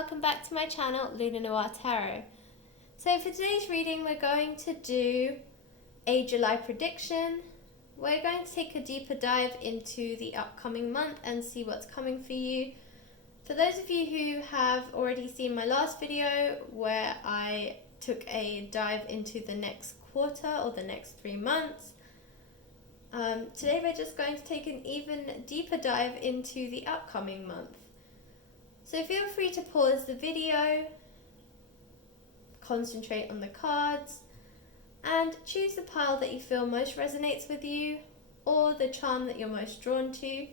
welcome back to my channel, Luna Noir Tarot. So for today's reading, we're going to do a July prediction. We're going to take a deeper dive into the upcoming month and see what's coming for you. For those of you who have already seen my last video where I took a dive into the next quarter or the next 3 months, today we're just going to take an even deeper dive into the upcoming month. So feel free to pause the video, concentrate on the cards, and choose the pile that you feel most resonates with you or the charm that you're most drawn to.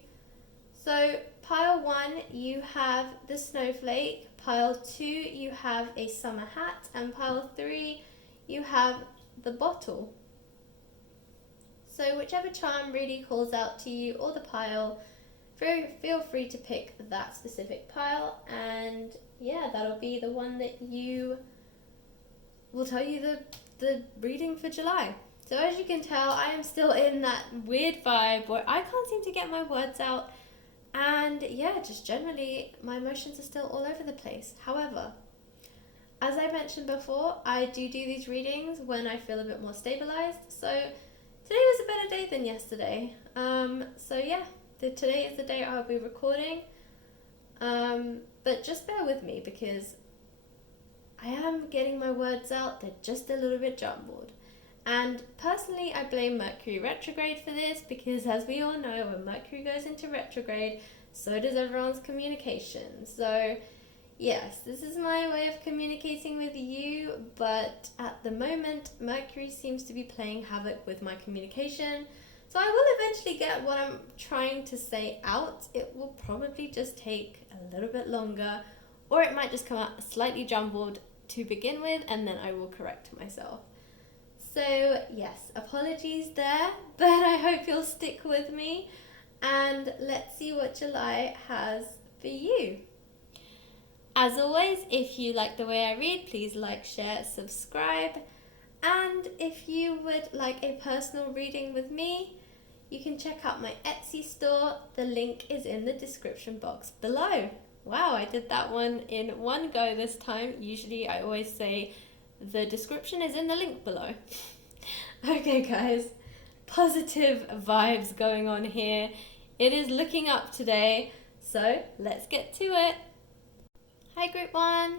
So pile 1, you have the snowflake, pile 2, you have a summer hat, and pile 3, you have the bottle. So whichever charm really calls out to you or the pile, feel free to pick that specific pile, and yeah, that'll be the one that will tell you the reading for July. So as you can tell, I am still in that weird vibe where I can't seem to get my words out, and yeah, just generally my emotions are still all over the place. However, as I mentioned before, I do these readings when I feel a bit more stabilized, so today was a better day than yesterday. So yeah, today is the day I'll be recording, but just bear with me because I am getting my words out, they're just a little bit jumbled. And personally, I blame Mercury retrograde for this because, as we all know, when Mercury goes into retrograde, so does everyone's communication. So yes, this is my way of communicating with you, but at the moment, Mercury seems to be playing havoc with my communication. So I will eventually get what I'm trying to say out. It will probably just take a little bit longer, or it might just come out slightly jumbled to begin with, and then I will correct myself. So yes, apologies there, but I hope you'll stick with me, and let's see what July has for you. As always, if you like the way I read, please like, share, subscribe. And if you would like a personal reading with me, you can check out my Etsy store. The link is in the description box below. Wow, I did that one in one go this time. Usually I always say the description is in the link below. Okay guys, positive vibes going on here. It is looking up today, so let's get to it. Hi group 1.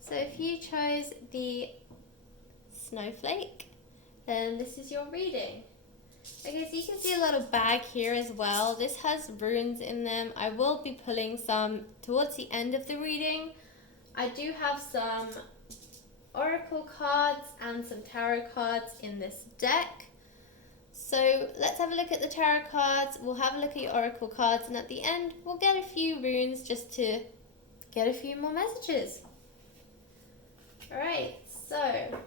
So if you chose the snowflake, then this is your reading. Okay, so you can see a little bag here as well. This has runes in them. I will be pulling some towards the end of the reading. I do have some oracle cards and some tarot cards in this deck. So let's have a look at the tarot cards. We'll have a look at your oracle cards, and at the end we'll get a few runes just to get a few more messages. Alright, so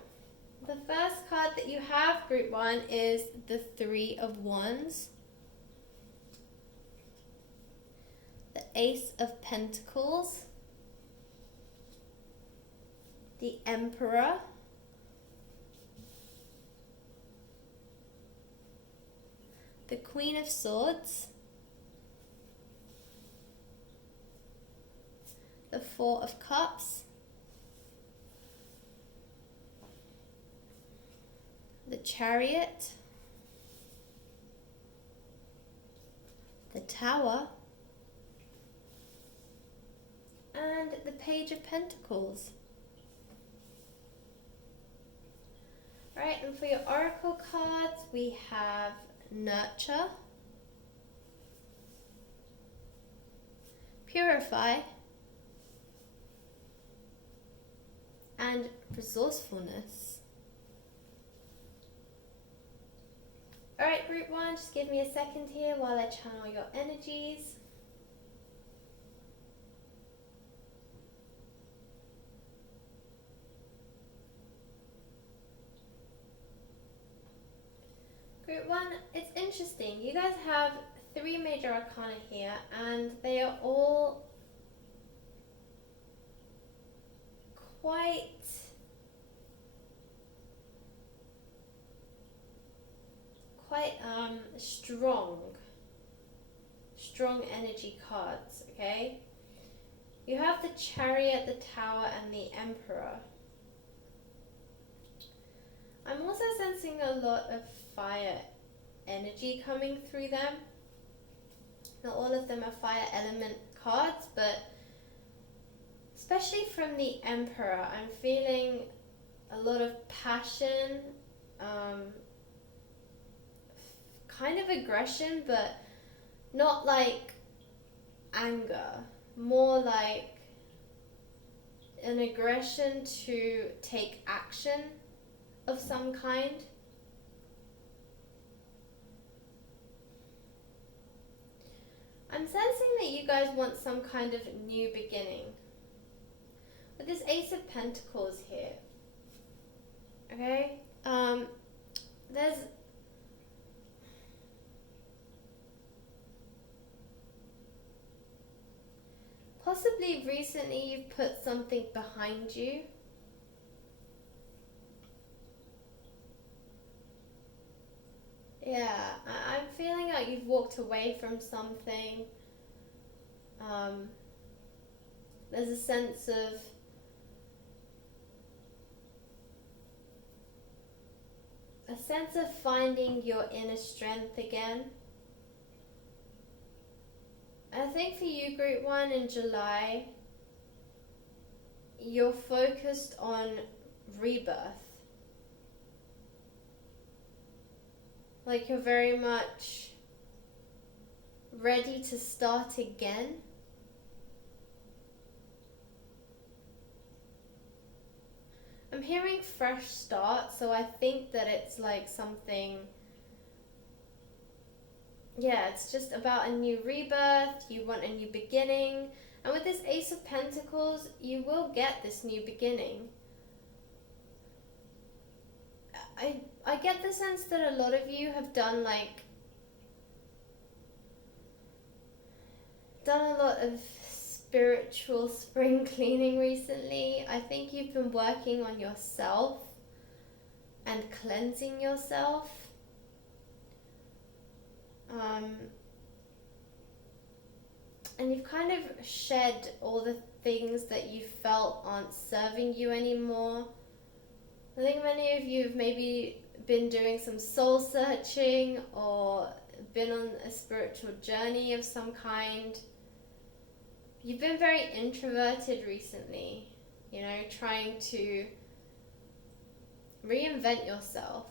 the first card that you have, group 1, is the 3 of Wands, the Ace of Pentacles, the Emperor, the Queen of Swords, the 4 of Cups, the Chariot, the Tower, and the Page of Pentacles. Alright, and for your oracle cards, we have Nurture, Purify, and Resourcefulness. Alright group 1, just give me a second here while I channel your energies. Group 1, it's interesting. You guys have 3 major arcana here, and they are all quite strong energy cards, okay? You have the Chariot, the Tower, and the Emperor. I'm also sensing a lot of fire energy coming through them. Not all of them are fire element cards, but especially from the Emperor, I'm feeling a lot of passion, kind of aggression, but not like anger, more like an aggression to take action of some kind. I'm sensing that you guys want some kind of new beginning. With this Ace of Pentacles here, okay? There's possibly recently you've put something behind you. Yeah, I'm feeling like you've walked away from something. There's a sense of finding your inner strength again. I think for you, Group 1, in July, you're focused on rebirth. Like you're very much ready to start again. I'm hearing fresh start, so I think that it's like something, yeah, it's just about a new rebirth. You want a new beginning. And with this Ace of Pentacles, you will get this new beginning. I get the sense that a lot of you have done a lot of spiritual spring cleaning recently. I think you've been working on yourself and cleansing yourself. And you've kind of shed all the things that you felt aren't serving you anymore. I think many of you have maybe been doing some soul searching or been on a spiritual journey of some kind. You've been very introverted recently, you know, trying to reinvent yourself.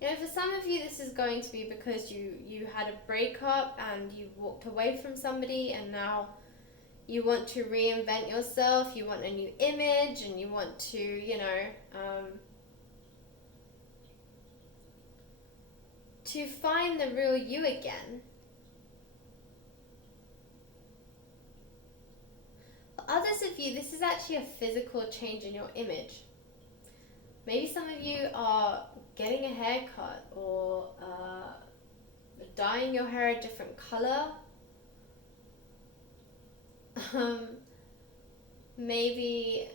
You know, for some of you, this is going to be because you had a breakup and you walked away from somebody, and now you want to reinvent yourself. You want a new image, and you want to, you know, to find the real you again. For others of you, this is actually a physical change in your image. Maybe some of you are getting a haircut or dyeing your hair a different color. Maybe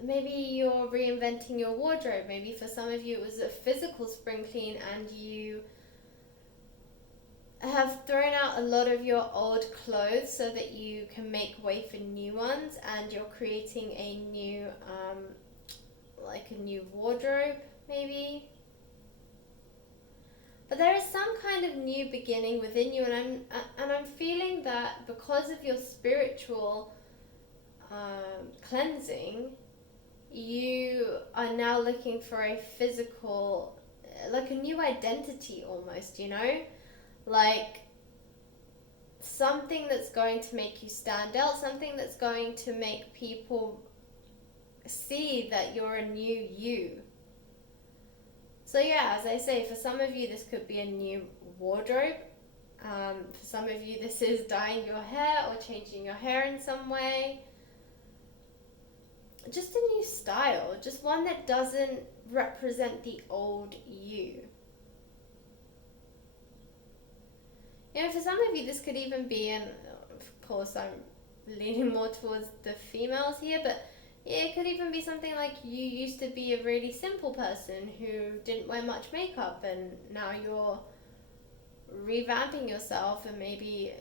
you're reinventing your wardrobe. Maybe for some of you it was a physical spring clean and you have thrown out a lot of your old clothes so that you can make way for new ones, and you're creating a new like a new wardrobe maybe. But there is some kind of new beginning within you, and I'm feeling that because of your spiritual cleansing, you are now looking for a physical, like a new identity almost, you know? Like something that's going to make you stand out, something that's going to make people see that you're a new you. So yeah, as I say, for some of you this could be a new wardrobe. For some of you this is dyeing your hair or changing your hair in some way. Just a new style, just one that doesn't represent the old you. You know, for some of you this could even be, and of course I'm leaning more towards the females here, but yeah, it could even be something like you used to be a really simple person who didn't wear much makeup, and now you're revamping yourself and maybe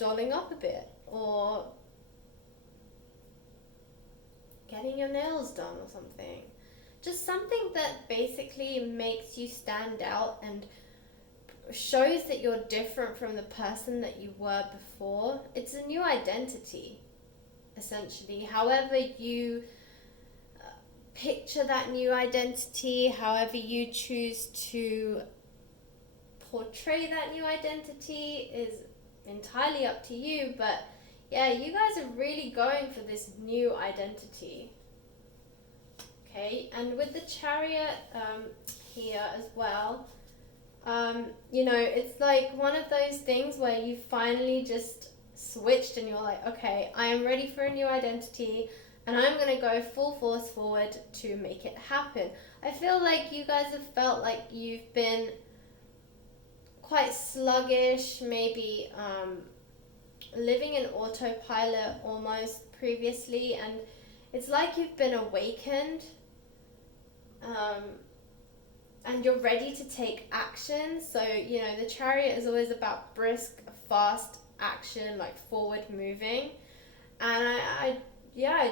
dolling up a bit, or getting your nails done or something. Just something that basically makes you stand out and shows that you're different from the person that you were before. It's a new identity, essentially. However you picture that new identity, however you choose to portray that new identity is entirely up to you. But yeah, you guys are really going for this new identity. Okay, and with the Chariot here as well, you know, it's like one of those things where you finally just switched and you're like, okay, I am ready for a new identity and I'm going to go full force forward to make it happen. I feel like you guys have felt like you've been quite sluggish, maybe living in autopilot almost previously, and it's like you've been awakened, and you're ready to take action. So, you know, the Chariot is always about brisk, fast action, like forward moving. And I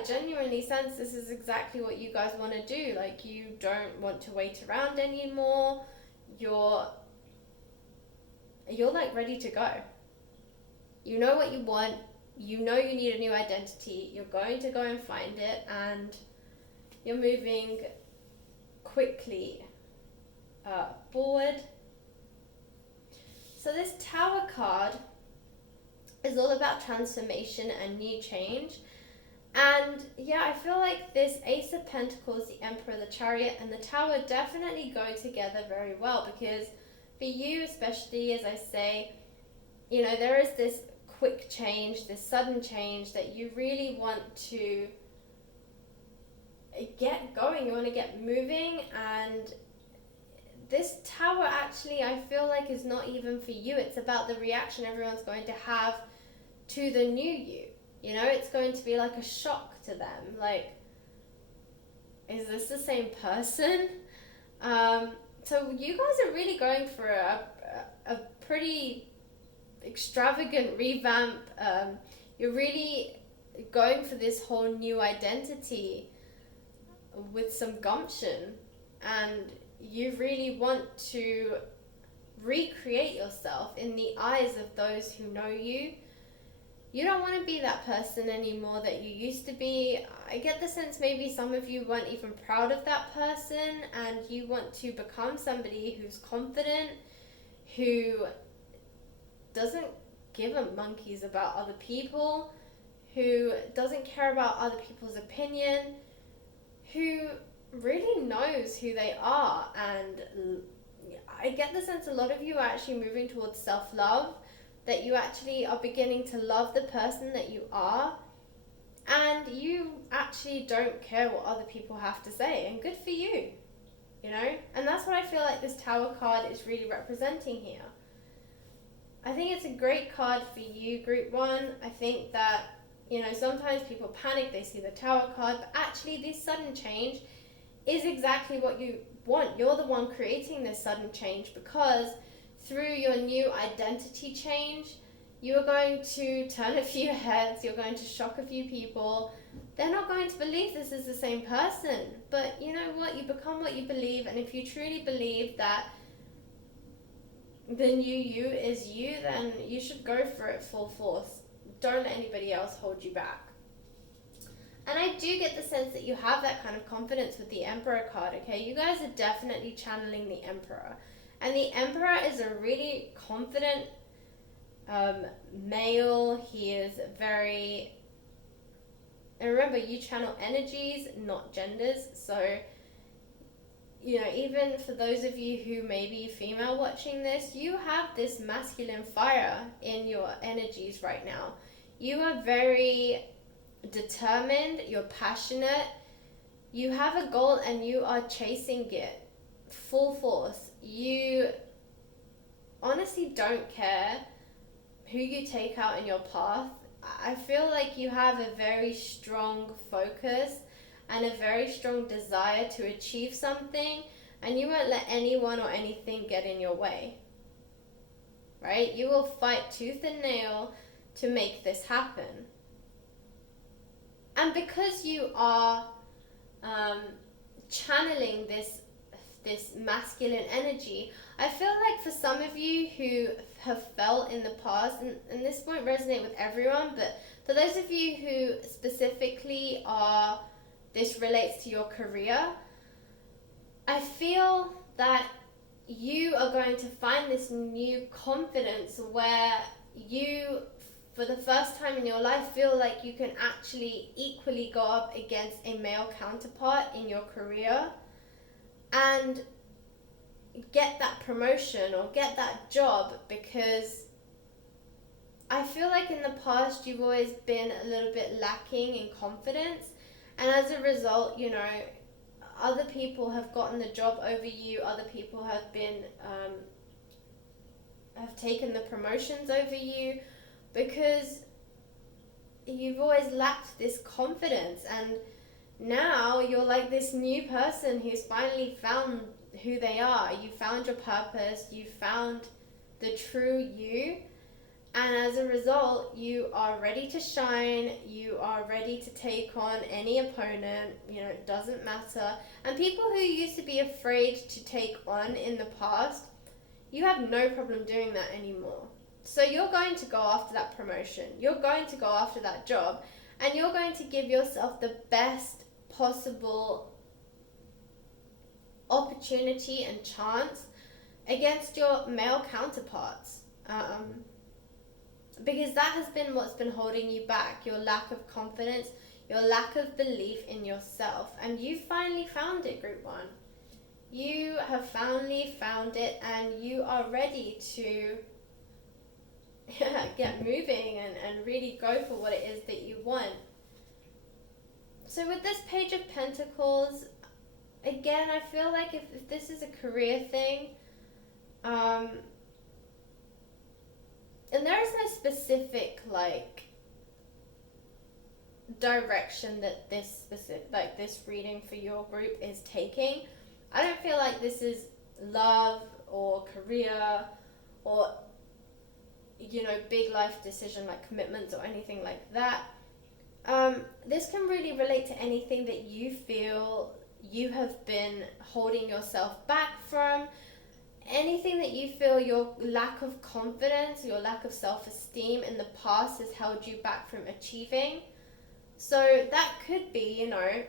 genuinely sense this is exactly what you guys want to do. Like, you don't want to wait around anymore. You're like ready to go. You know what you want. You know you need a new identity. You're going to go and find it, and you're moving quickly forward. So this Tower card is all about transformation and new change. And yeah, I feel like this Ace of Pentacles, the Emperor, the Chariot, and the Tower definitely go together very well, because for you especially, as I say, you know, there is this quick change, this sudden change that you really want to get going, you want to get moving. And this Tower actually, I feel like, is not even for you. It's about the reaction everyone's going to have to the new you. You know, it's going to be like a shock to them. Like, is this the same person? So you guys are really going for a pretty extravagant revamp. You're really going for this whole new identity with some gumption, and you really want to recreate yourself in the eyes of those who know you. You don't want to be that person anymore that you used to be. I get the sense maybe some of you weren't even proud of that person, and you want to become somebody who's confident, who doesn't give a monkeys about other people, who doesn't care about other people's opinion, who really knows who they are. And I get the sense a lot of you are actually moving towards self-love, that you actually are beginning to love the person that you are, and you actually don't care what other people have to say, and good for you, you know? And that's what I feel like this Tower card is really representing here. I think it's a great card for you, Group 1. I think that, you know, sometimes people panic, they see the Tower card, but actually this sudden change is exactly what you want. You're the one creating this sudden change, because through your new identity change, you are going to turn a few heads, you're going to shock a few people. They're not going to believe this is the same person. But you know what? You become what you believe, and if you truly believe that the new you is you, then you should go for it full force. Don't let anybody else hold you back. And I do get the sense that you have that kind of confidence with the Emperor card, okay? You guys are definitely channeling the Emperor. And the Emperor is a really confident male. He is very... And remember, you channel energies, not genders. So, you know, even for those of you who may be female watching this, you have this masculine fire in your energies right now. You are very determined, you're passionate, you have a goal and you are chasing it full force. You honestly don't care who you take out in your path. I feel like you have a very strong focus and a very strong desire to achieve something, and you won't let anyone or anything get in your way, right? You will fight tooth and nail to make this happen. And because you are channeling this masculine energy, I feel like for some of you who have felt in the past, and this won't resonate with everyone, but for those of you who specifically are, this relates to your career, I feel that you are going to find this new confidence where you, for the first time in your life, feel like you can actually equally go up against a male counterpart in your career and get that promotion or get that job, because I feel like in the past you've always been a little bit lacking in confidence, and as a result, you know, other people have gotten the job over you, other people have been have taken the promotions over you, because you've always lacked this confidence. And now you're like this new person who's finally found who they are. You found your purpose, you found the true you, and as a result you are ready to shine, you are ready to take on any opponent, you know, it doesn't matter. And people who used to be afraid to take on in the past, you have no problem doing that anymore. So you're going to go after that promotion, you're going to go after that job, and you're going to give yourself the best possible opportunity and chance against your male counterparts, because that has been what's been holding you back, your lack of confidence, your lack of belief in yourself. And you finally found it, Group 1. You have finally found it, and you are ready to get moving and really go for what it is that you want. So with this Page of Pentacles, again, I feel like if this is a career thing, and there is no specific like direction that this reading for your group is taking. I don't feel like this is love or career or, you know, big life decision like commitments or anything like that. This can really relate to anything that you feel you have been holding yourself back from, anything that you feel your lack of confidence, your lack of self-esteem in the past has held you back from achieving. So that could be, you know,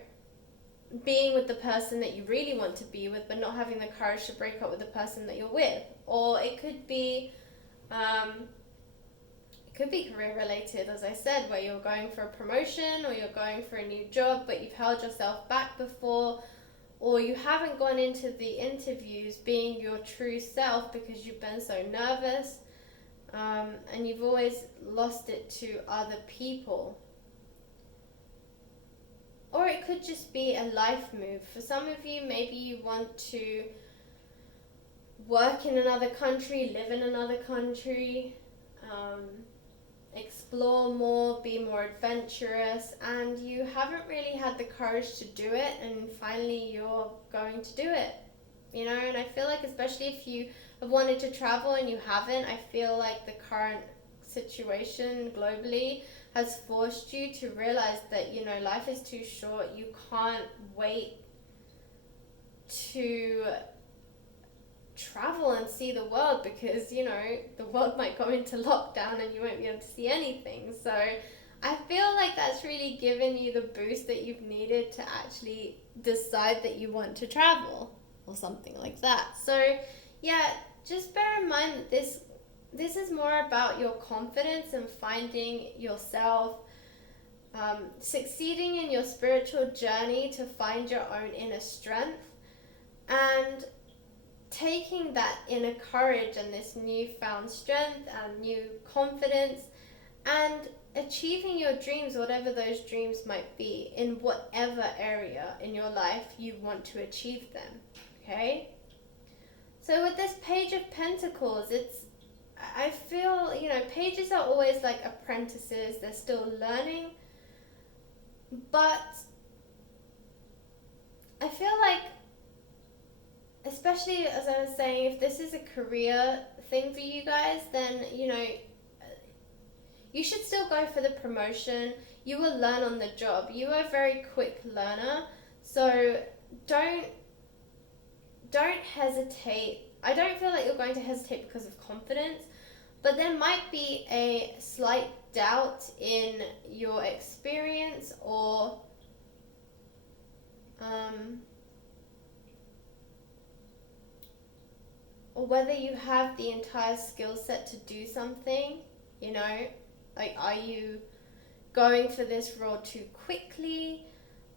being with the person that you really want to be with, but not having the courage to break up with the person that you're with. Or it could be career related, as I said, where you're going for a promotion or you're going for a new job, but you've held yourself back before, or you haven't gone into the interviews being your true self because you've been so nervous, and you've always lost it to other people. Or it could just be a life move. For some of you, maybe you want to work in another country, live in another country, explore more, be more adventurous, and you haven't really had the courage to do it, and finally you're going to do it, you know. And I feel like, especially if you have wanted to travel and you haven't, I feel like the current situation globally has forced you to realize that, you know, life is too short. You can't wait to travel and see the world, because, you know, the world might go into lockdown and you won't be able to see anything. So I feel like that's really given you the boost that you've needed to actually decide that you want to travel or something like that. So yeah, just bear in mind that this is more about your confidence and finding yourself, succeeding in your spiritual journey to find your own inner strength, and taking that inner courage and this newfound strength and new confidence and achieving your dreams, whatever those dreams might be, in whatever area in your life you want to achieve them. Okay? So with this Page of Pentacles, I feel, you know, pages are always like apprentices. They're still learning. But I feel like, especially as I was saying, if this is a career thing for you guys, then, you know, you should still go for the promotion. You will learn on the job. You are a very quick learner, so don't hesitate. I don't feel like you're going to hesitate because of confidence, but there might be a slight doubt in your experience or whether you have the entire skill set to do something, you know, like, are you going for this role too quickly?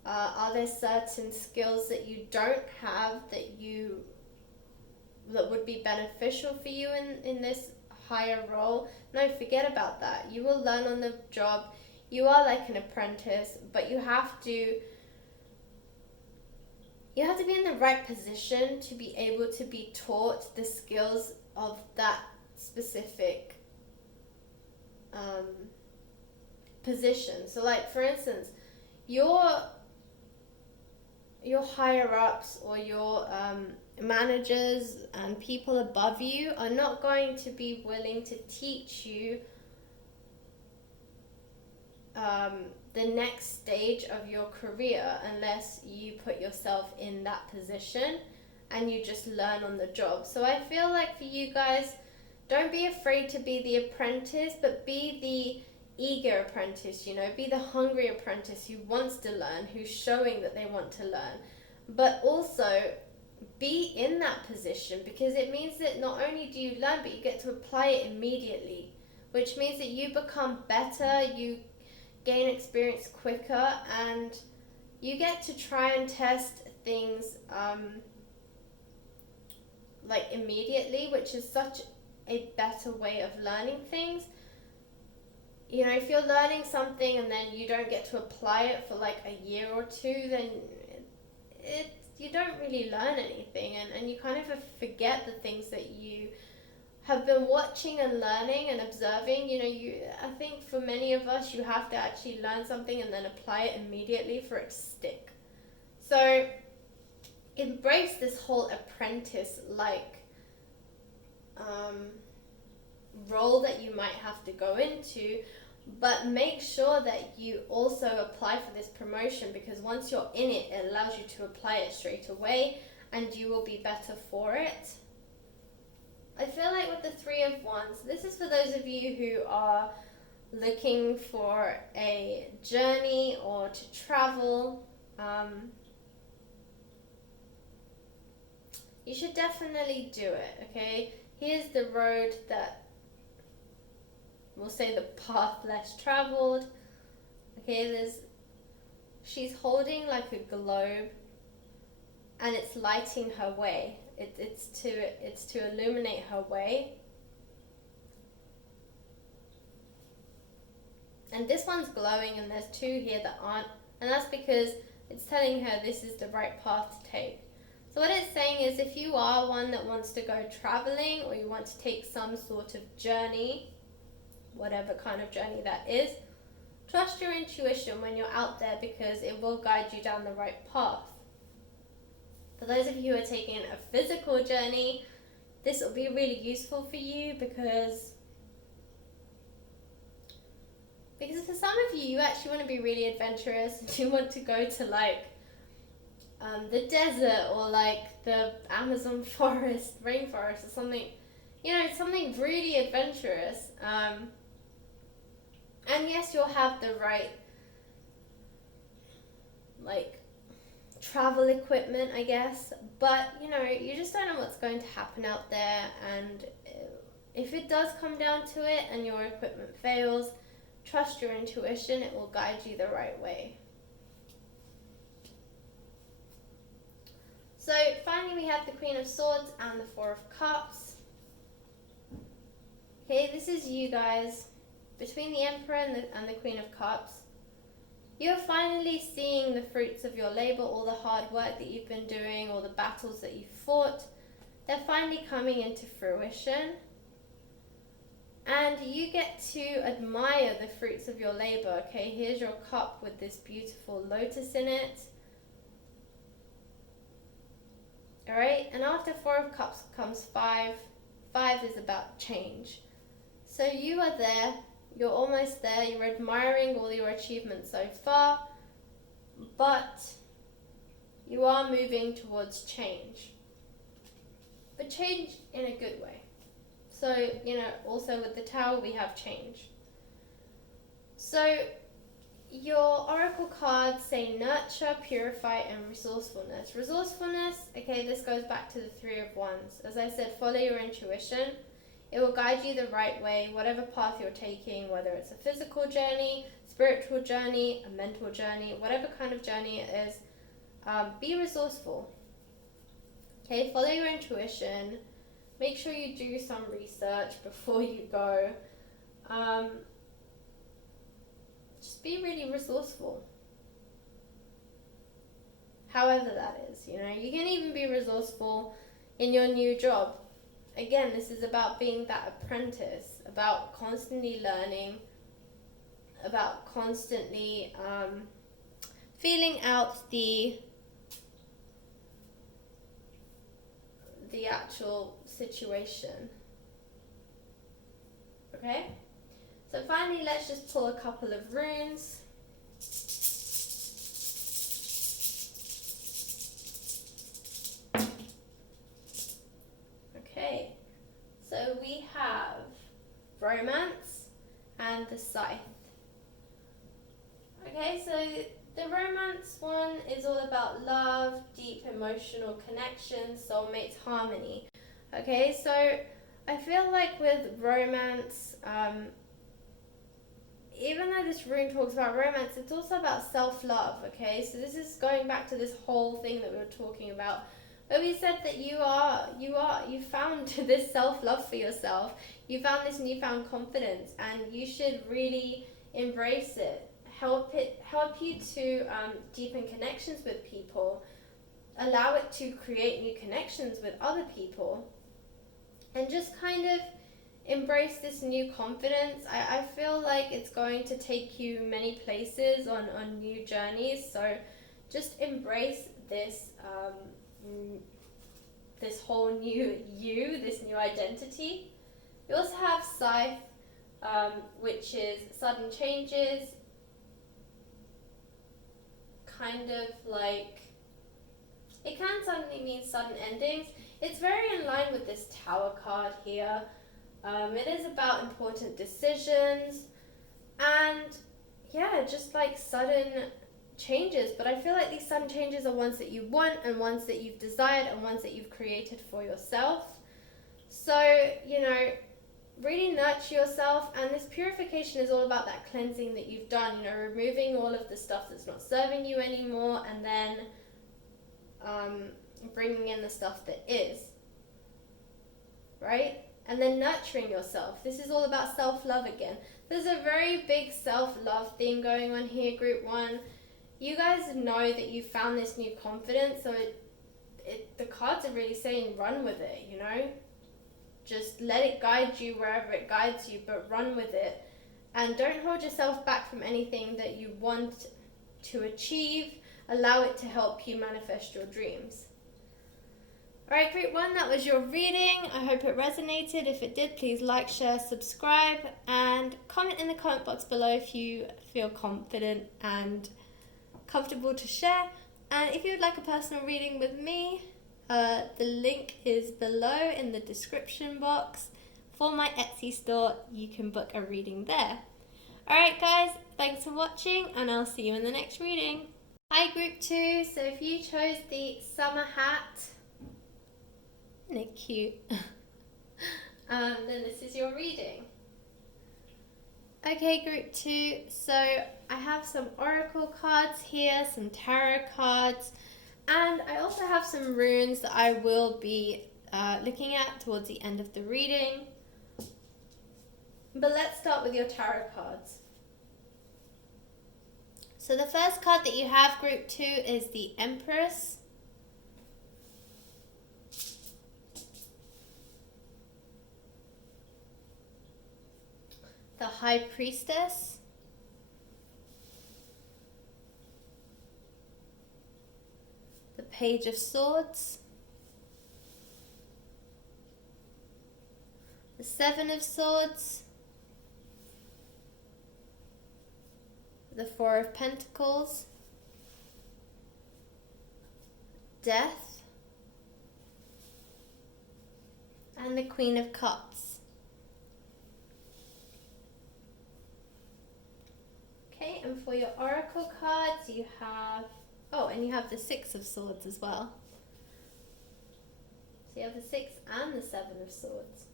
Are there certain skills that you don't have that would be beneficial for you in this higher role? No, forget about that. You will learn on the job. You are like an apprentice, but you have to be in the right position to be able to be taught the skills of that specific position. So, like, for instance, your higher ups or your managers and people above you are not going to be willing to teach you the next stage of your career unless you put yourself in that position and you just learn on the job. So I feel like for you guys, don't be afraid to be the apprentice, but be the eager apprentice, you know, be the hungry apprentice who wants to learn, who's showing that they want to learn. But also be in that position, because it means that not only do you learn, but you get to apply it immediately, which means that you become better, you gain experience quicker, and you get to try and test things like immediately, which is such a better way of learning things. You know, if you're learning something and then you don't get to apply it for like a year or two, then you don't really learn anything, and you kind of forget the things that you have been watching and learning and observing. You know, I think for many of us, you have to actually learn something and then apply it immediately for it to stick. So embrace this whole apprentice-like role that you might have to go into, but make sure that you also apply for this promotion, because once you're in it, it allows you to apply it straight away and you will be better for it. I feel like with the Three of Wands, this is for those of you who are looking for a journey or to travel. You should definitely do it, okay? Here's the road that, we'll say the path less traveled. Okay, she's holding like a globe and it's lighting her way. It's to illuminate her way. And this one's glowing and there's two here that aren't, and that's because it's telling her this is the right path to take. So what it's saying is, if you are one that wants to go traveling, or you want to take some sort of journey, whatever kind of journey that is, trust your intuition when you're out there, because it will guide you down the right path. For those of you who are taking a physical journey, this will be really useful for you, because for some of you, you actually want to be really adventurous and you want to go to like the desert or like the Amazon forest, rainforest or something, you know, something really adventurous. And yes, you'll have the right like travel equipment, I guess, but you know, you just don't know what's going to happen out there, and if it does come down to it and your equipment fails, trust your intuition, it will guide you the right way. So finally we have the Queen of Swords and the Four of Cups. Okay, this is you guys. Between the Emperor and the Queen of Cups, you're finally seeing the fruits of your labor, all the hard work that you've been doing, all the battles that you've fought. They're finally coming into fruition. And you get to admire the fruits of your labor. Okay, here's your cup with this beautiful lotus in it. Alright, and after Four of Cups comes Five. Five is about change. So you are there You're almost there. You're admiring all your achievements so far, but you are moving towards change. But change in a good way. So, also with the Tower, we have change. So, your oracle cards say nurture, purify, and resourcefulness. Resourcefulness, okay, this goes back to the Three of Wands. As I said, follow your intuition. It will guide you the right way, whatever path you're taking, whether it's a physical journey, spiritual journey, a mental journey, whatever kind of journey it is. Be resourceful. Okay, follow your intuition. Make sure you do some research before you go. Just be really resourceful. However that is, you can even be resourceful in your new job. Again, this is about being that apprentice, about constantly learning, about constantly feeling out the actual situation. Okay? So finally, let's just pull a couple of runes. Okay, so we have Romance and the Scythe. Okay, so the Romance one is all about love, deep emotional connection, soulmates, harmony. Okay, so I feel like with Romance, even though this rune talks about romance, it's also about self-love, okay? So this is going back to this whole thing that we were talking about, where we said that you found this self-love for yourself, you found this newfound confidence, and you should really embrace it. Help you to deepen connections with people, allow it to create new connections with other people, and just kind of embrace this new confidence. I feel like it's going to take you many places on new journeys, so just embrace this this whole new you, this new identity. You also have Scythe, which is sudden changes, kind of like, it can suddenly mean sudden endings. It's very in line with this Tower card here. It is about important decisions and just like sudden changes, but I feel like these sudden changes are ones that you want and ones that you've desired and ones that you've created for yourself. So, really nurture yourself, and this purification is all about that cleansing that you've done, removing all of the stuff that's not serving you anymore, and then bringing in the stuff that is, right? And then nurturing yourself. This is all about self-love again. There's a very big self-love thing going on here, Group 1. You guys know that you found this new confidence, so the cards are really saying run with it, Just let it guide you wherever it guides you, but run with it. And don't hold yourself back from anything that you want to achieve. Allow it to help you manifest your dreams. Alright, Group 1, that was your reading. I hope it resonated. If it did, please like, share, subscribe, and comment in the comment box below if you feel confident and comfortable to share. And if you would like a personal reading with me, the link is below in the description box for my Etsy store. You can book a reading there. Alright guys, thanks for watching, and I'll see you in the next reading. Hi Group 2, so if you chose the summer hat, isn't it cute? Then this is your reading. Okay, Group 2, so I have some oracle cards here, some tarot cards, and I also have some runes that I will be looking at towards the end of the reading. But let's start with your tarot cards. So the first card that you have, Group 2, is the Empress. The High Priestess. The Page of Swords. The Seven of Swords. the Four of Pentacles, Death, and the Queen of Cups. Okay, and for your oracle cards, you have, and you have the Six of Swords as well. So you have the Six and the Seven of Swords.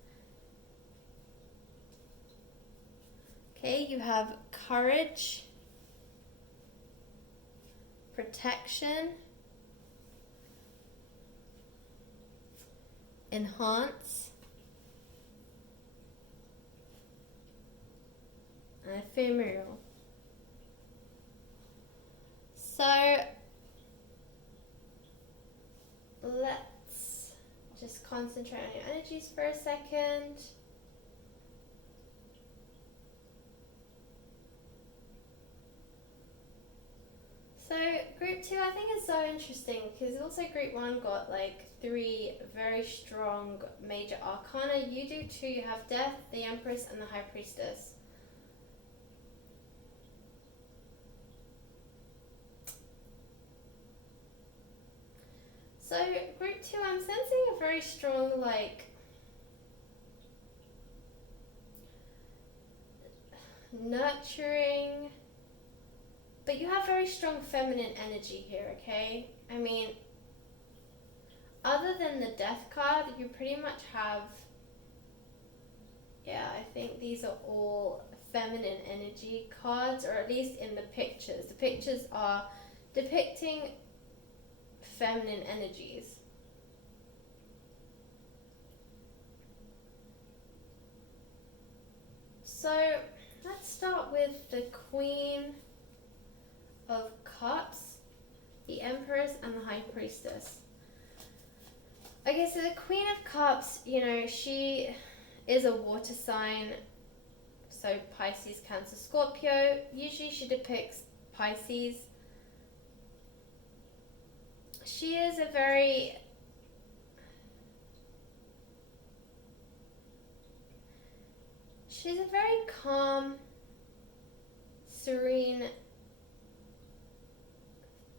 Okay, you have courage, protection, enhance, and ephemeral. So let's just concentrate on your energies for a second. So group 2 I think is so interesting because also group 1 got like 3 very strong major arcana. You do too. You have Death, the Empress, and the High Priestess. So group 2, I'm sensing a very strong nurturing, but you have very strong feminine energy here, okay? I mean, other than the Death card, you pretty much have, I think these are all feminine energy cards, or at least in the pictures. The pictures are depicting feminine energies. So let's start with the Queen of Cups, the Empress, and the High Priestess. Okay, so the Queen of Cups, she is a water sign, so Pisces, Cancer, Scorpio. Usually she depicts Pisces. She is a very calm, serene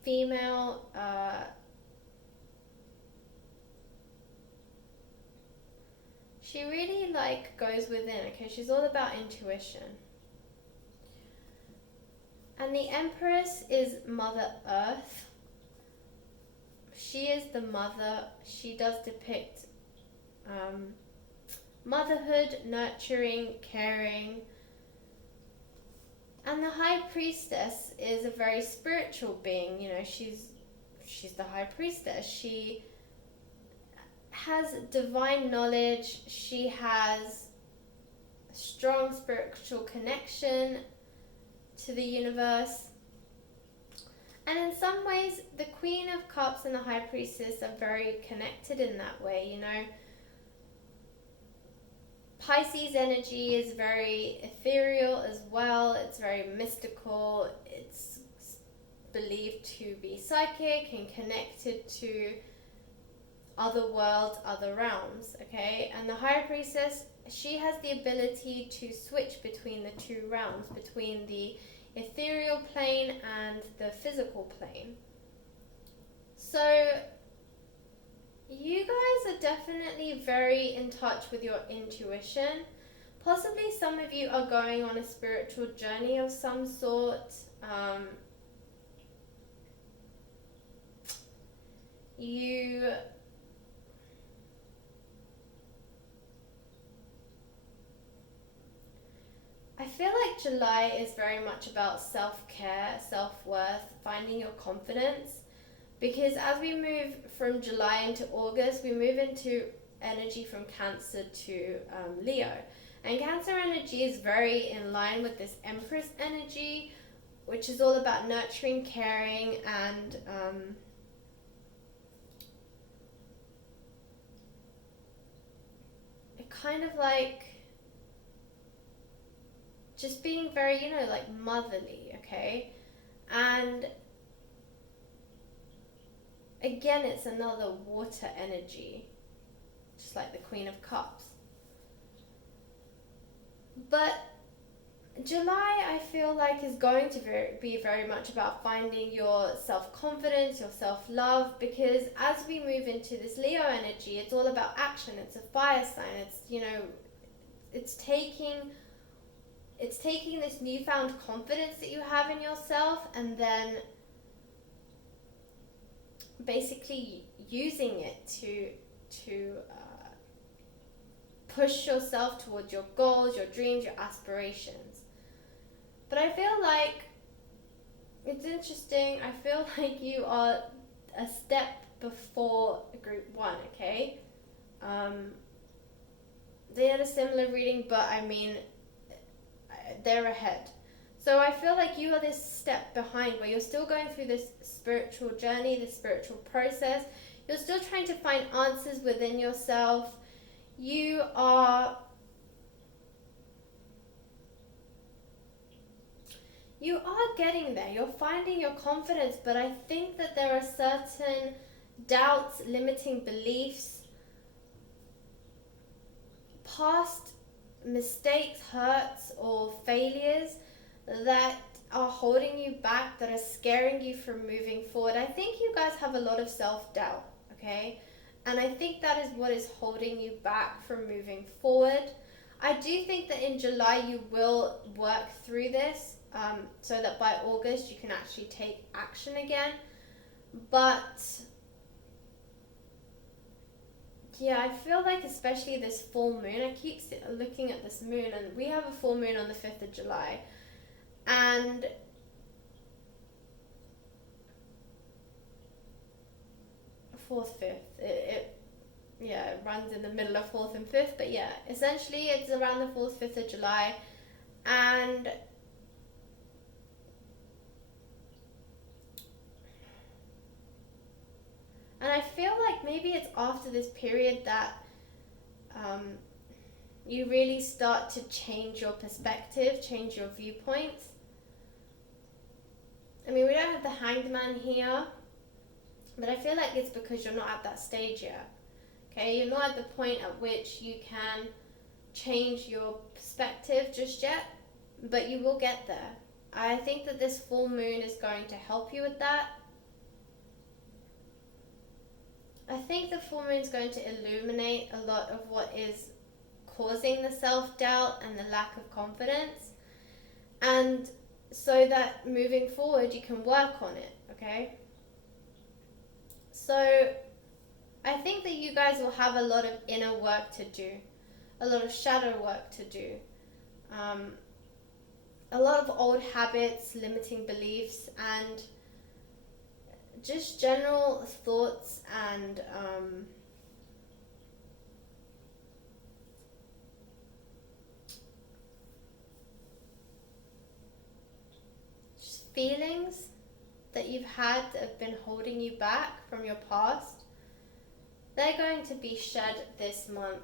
female. She really goes within, okay? She's all about intuition. And the Empress is Mother Earth. She is the mother. She does depict motherhood, nurturing, caring. And the High Priestess is a very spiritual being. She's the High Priestess. She has divine knowledge. She has a strong spiritual connection to the universe. And in some ways, the Queen of Cups and the High Priestess are very connected in that way, Pisces energy is very ethereal as well. It's very mystical. It's believed to be psychic and connected to other worlds, other realms, okay? And the High Priestess, she has the ability to switch between the two realms, between the ethereal plane and the physical plane. So you guys are definitely very in touch with your intuition. Possibly some of you are going on a spiritual journey of some sort. I feel like July is very much about self-care, self-worth, finding your confidence. Because as we move from July into August, we move into energy from Cancer to Leo. And Cancer energy is very in line with this Empress energy, which is all about nurturing, caring, and it kind of just being very, motherly, okay? And again, it's another water energy, just like the Queen of Cups. But July, I feel like, is going to be very much about finding your self-confidence, your self-love, because as we move into this Leo energy, it's all about action. It's a fire sign. It's, it's taking this newfound confidence that you have in yourself, and then basically using it to push yourself towards your goals, your dreams, your aspirations. But I feel like it's interesting. I feel like you are a step before group 1, okay? They had a similar reading, but I mean, they're ahead. So I feel like you are this step behind, where you're still going through this spiritual journey, this spiritual process. You're still trying to find answers within yourself. You are getting there. You're finding your confidence, but I think that there are certain doubts, limiting beliefs, past mistakes, hurts, or failures that are holding you back, that are scaring you from moving forward. I think you guys have a lot of self-doubt, okay? And I think that is what is holding you back from moving forward. I do think that in July you will work through this, so that by August you can actually take action again. But yeah, I feel like especially this full moon, I keep looking at this moon, and we have a full moon on the 5th of July. And fourth, fifth, it runs in the middle of 4th and 5th, but yeah, essentially it's around the 4th, 5th of July, and I feel like maybe it's after this period that you really start to change your perspective, change your viewpoints. I mean, we don't have the Hanged Man here, but I feel like it's because you're not at that stage yet. Okay, you're not at the point at which you can change your perspective just yet, but you will get there. I think that this full moon is going to help you with that. I think the full moon is going to illuminate a lot of what is causing the self-doubt and the lack of confidence, and so that moving forward you can work on it, okay? So I think that you guys will have a lot of inner work to do, a lot of shadow work to do, a lot of old habits, limiting beliefs, and just general thoughts and just feelings that you've had that have been holding you back from your past. They're going to be shed this month.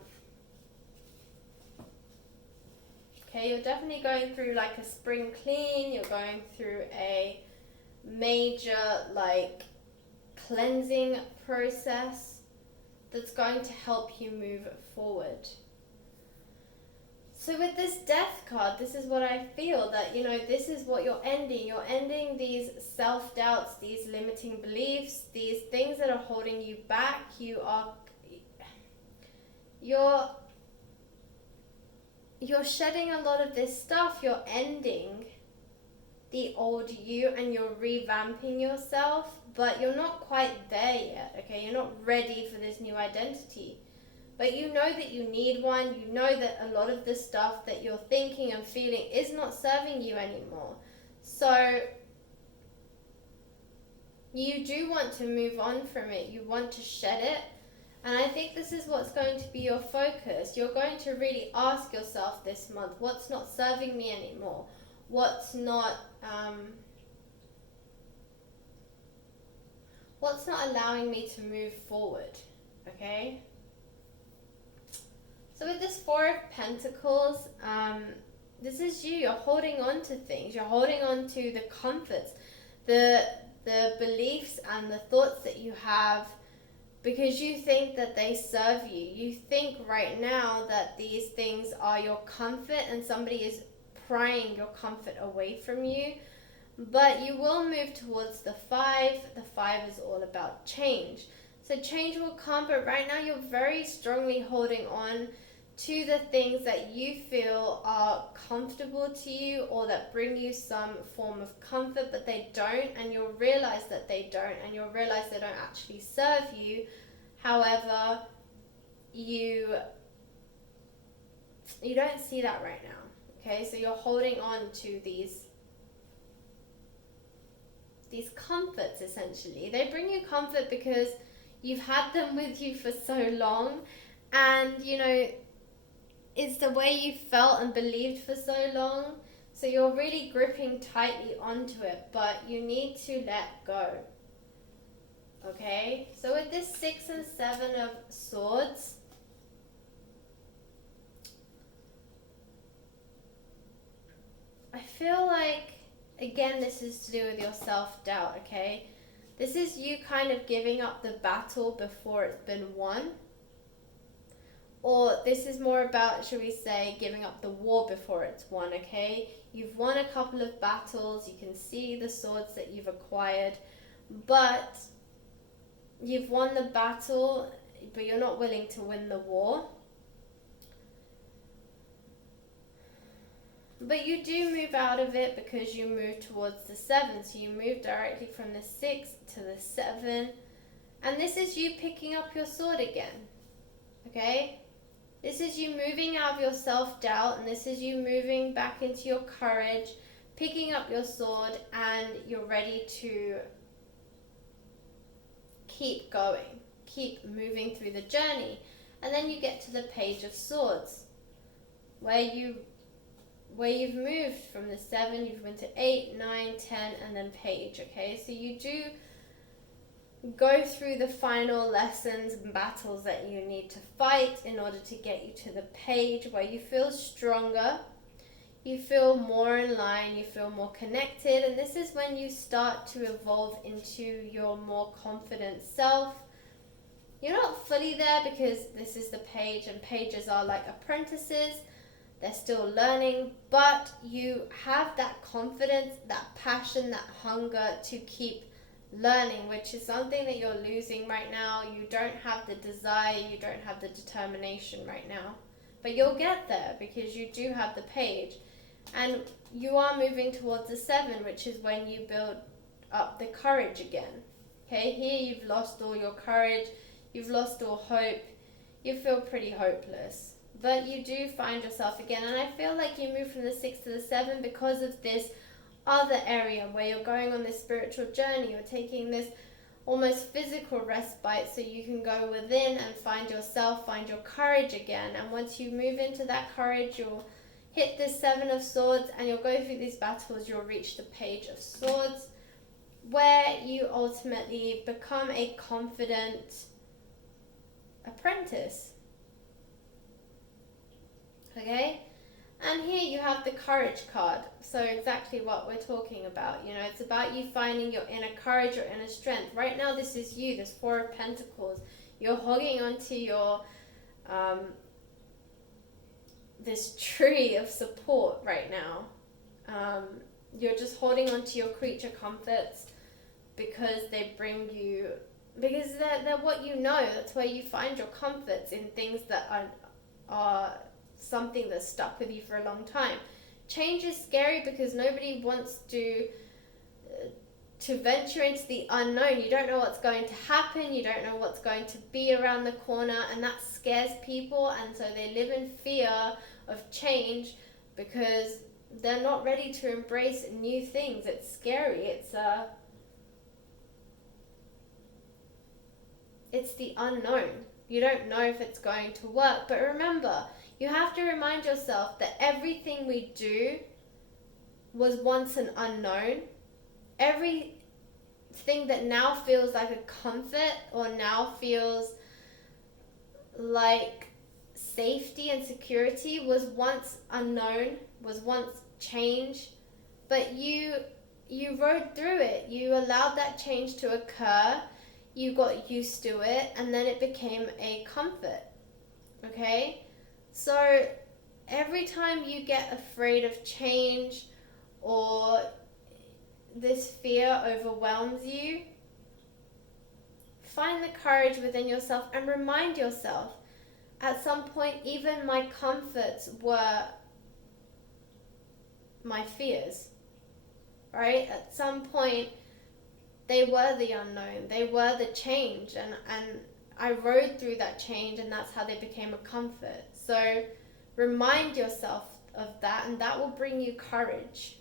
Okay, you're definitely going through like a spring clean. You're going through a major cleansing process that's going to help you move forward. So with this Death card, this is what I feel, that this is what you're ending. You're ending these self-doubts, these limiting beliefs, these things that are holding you back. You're shedding a lot of this stuff. You're ending the old you and you're revamping yourself, but you're not quite there yet, okay? You're not ready for this new identity, but you know that you need one. You know that a lot of the stuff that you're thinking and feeling is not serving you anymore. So you do want to move on from it. You want to shed it. And I think this is what's going to be your focus. You're going to really ask yourself this month, what's not serving me anymore? What's not allowing me to move forward, okay? So with this Four of Pentacles, this is you. You're holding on to things. You're holding on to the comforts, the beliefs and the thoughts that you have, because you think that they serve you. You think right now that these things are your comfort, and somebody is prying your comfort away from you, but you will move towards the 5. The 5 is all about change. So change will come, but right now you're very strongly holding on to the things that you feel are comfortable to you or that bring you some form of comfort, but they don't, and you'll realize that they don't, and you'll realize they don't actually serve you. However, you don't see that right now. Okay, so you're holding on to these comforts, essentially. They bring you comfort because you've had them with you for so long, and it's the way you felt and believed for so long. So you're really gripping tightly onto it, but you need to let go. Okay, so with this 6 and 7 of Swords, I feel like, again, this is to do with your self-doubt, okay? This is you kind of giving up the battle before it's been won. Or this is more about, should we say, giving up the war before it's won, okay? You've won a couple of battles, you can see the swords that you've acquired, but you've won the battle, but you're not willing to win the war. But you do move out of it because you move towards the 7. So you move directly from the 6 to the 7. And this is you picking up your sword again. Okay? This is you moving out of your self-doubt, and this is you moving back into your courage, picking up your sword, and you're ready to keep going, keep moving through the journey. And then you get to the Page of Swords, where you've moved from the 7, you've went to 8, 9, 10, and then Page, okay? So you do go through the final lessons and battles that you need to fight in order to get you to the Page, where you feel stronger, you feel more in line, you feel more connected, and this is when you start to evolve into your more confident self. You're not fully there because this is the Page, and pages are like apprentices. They're still learning, but you have that confidence, that passion, that hunger to keep learning, which is something that you're losing right now. You don't have the desire, you don't have the determination right now, but you'll get there because you do have the Page, and you are moving towards the 7, which is when you build up the courage again. Okay, here you've lost all your courage, you've lost all hope, you feel pretty hopeless, but you do find yourself again. And I feel like you move from the 6 to the 7 because of this other area where you're going on this spiritual journey. You're taking this almost physical respite so you can go within and find yourself, find your courage again. And once you move into that courage, you'll hit this 7 of Swords, and you'll go through these battles. You'll reach the Page of Swords, where you ultimately become a confident apprentice. Okay? And here you have the courage card. So exactly what we're talking about. It's about you finding your inner courage, your inner strength. Right now, this is you, this 4 of Pentacles. You're holding onto your, this tree of support right now. You're just holding onto your creature comforts because they bring you, because they're what you know. That's where you find your comforts, in things that are something that's stuck with you for a long time. Change is scary because nobody wants to venture into the unknown. You don't know what's going to happen, you don't know what's going to be around the corner, and that scares people, and so they live in fear of change because they're not ready to embrace new things. It's scary. It's the unknown. You don't know if it's going to work, but remember, you have to remind yourself that everything we do was once an unknown. Everything that now feels like a comfort or now feels like safety and security was once unknown, was once change, but you rode through it. You allowed that change to occur. You got used to it, and then it became a comfort. Okay? So every time you get afraid of change or this fear overwhelms you, find the courage within yourself and remind yourself, at some point, even my comforts were my fears, right? At some point, they were the unknown, they were the change, and I rode through that change, and that's how they became a comfort. So remind yourself of that, and that will bring you courage.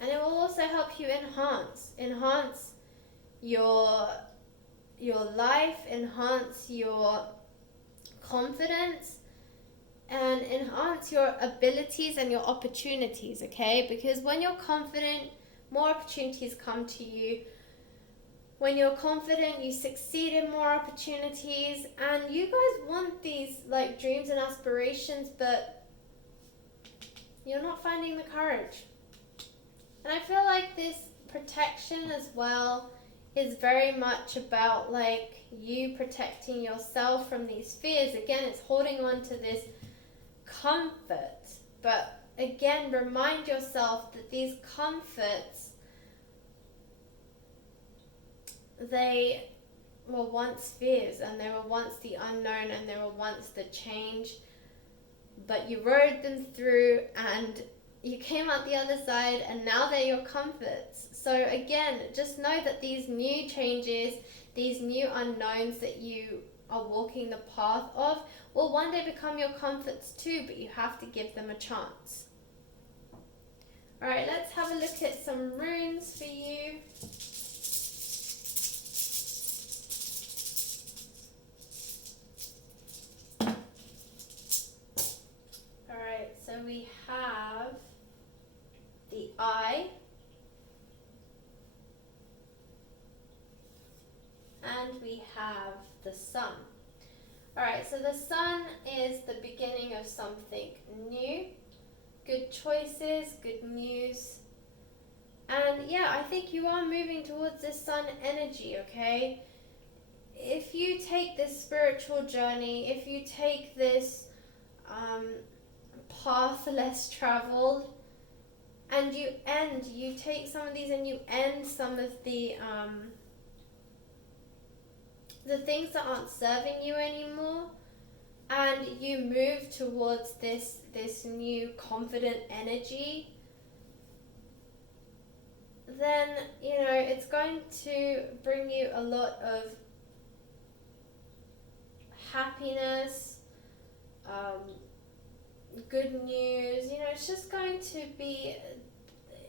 And it will also help you enhance your life, enhance your confidence, and enhance your abilities and your opportunities, okay? Because when you're confident, more opportunities come to you. When you're confident, you succeed in more opportunities. And you guys want these like dreams and aspirations, but you're not finding the courage. And I feel like this protection as well is very much about like you protecting yourself from these fears. Again, it's holding on to this comfort. But again, remind yourself that these comforts, they were once fears, and they were once the unknown, and they were once the change, but you rode them through and you came out the other side, and now they're your comforts. So again, just know that these new changes, these new unknowns that you are walking the path of will one day become your comforts too, but you have to give them a chance. Alright, let's have a look at some runes for you. Alright, so we have the eye, and we have the sun. Alright, so the sun is the beginning of something new, good choices, good news. And yeah, I think you are moving towards this sun energy, okay? If you take this spiritual journey, if you take this path less traveled, and you take some of these and you end some of the things that aren't serving you anymore, and you move towards this new confident energy, then it's going to bring you a lot of happiness, good news. It's just going to be,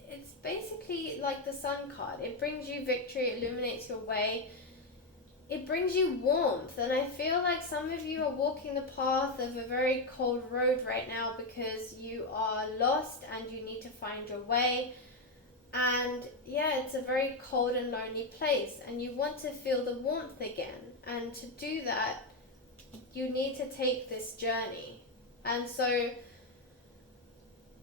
it's basically like the sun card. It brings you victory, it illuminates your way, it brings you warmth. And I feel like some of you are walking the path of a very cold road right now because you are lost and you need to find your way. And yeah, it's a very cold and lonely place, and you want to feel the warmth again. And to do that, you need to take this journey. And so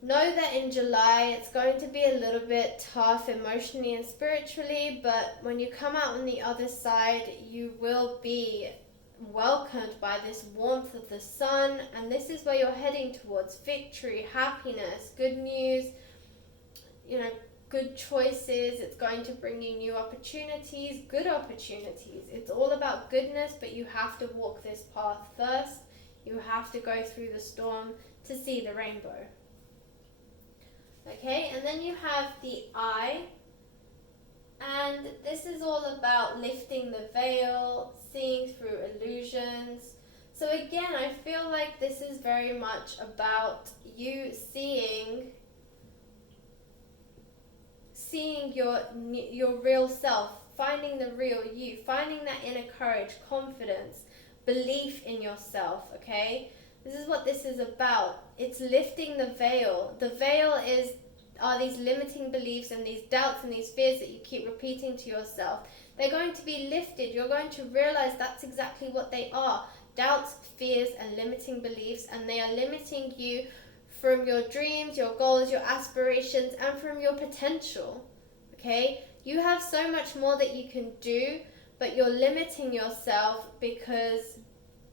know that in July it's going to be a little bit tough emotionally and spiritually, but when you come out on the other side, you will be welcomed by this warmth of the sun, and this is where you're heading towards: victory, happiness, good news, good choices. It's going to bring you new opportunities, good opportunities. It's all about goodness, but you have to walk this path first. You have to go through the storm to see the rainbow. Okay, and then you have the eye, and this is all about lifting the veil, seeing through illusions. So again, I feel like this is very much about you seeing your real self, finding the real you, finding that inner courage, confidence, belief in yourself, okay? This is what this is about. It's lifting the veil. The veil are these limiting beliefs and these doubts and these fears that you keep repeating to yourself. They're going to be lifted. You're going to realize that's exactly what they are: doubts, fears, and limiting beliefs, and they are limiting you from your dreams, your goals, your aspirations, and from your potential, okay? You have so much more that you can do, but you're limiting yourself because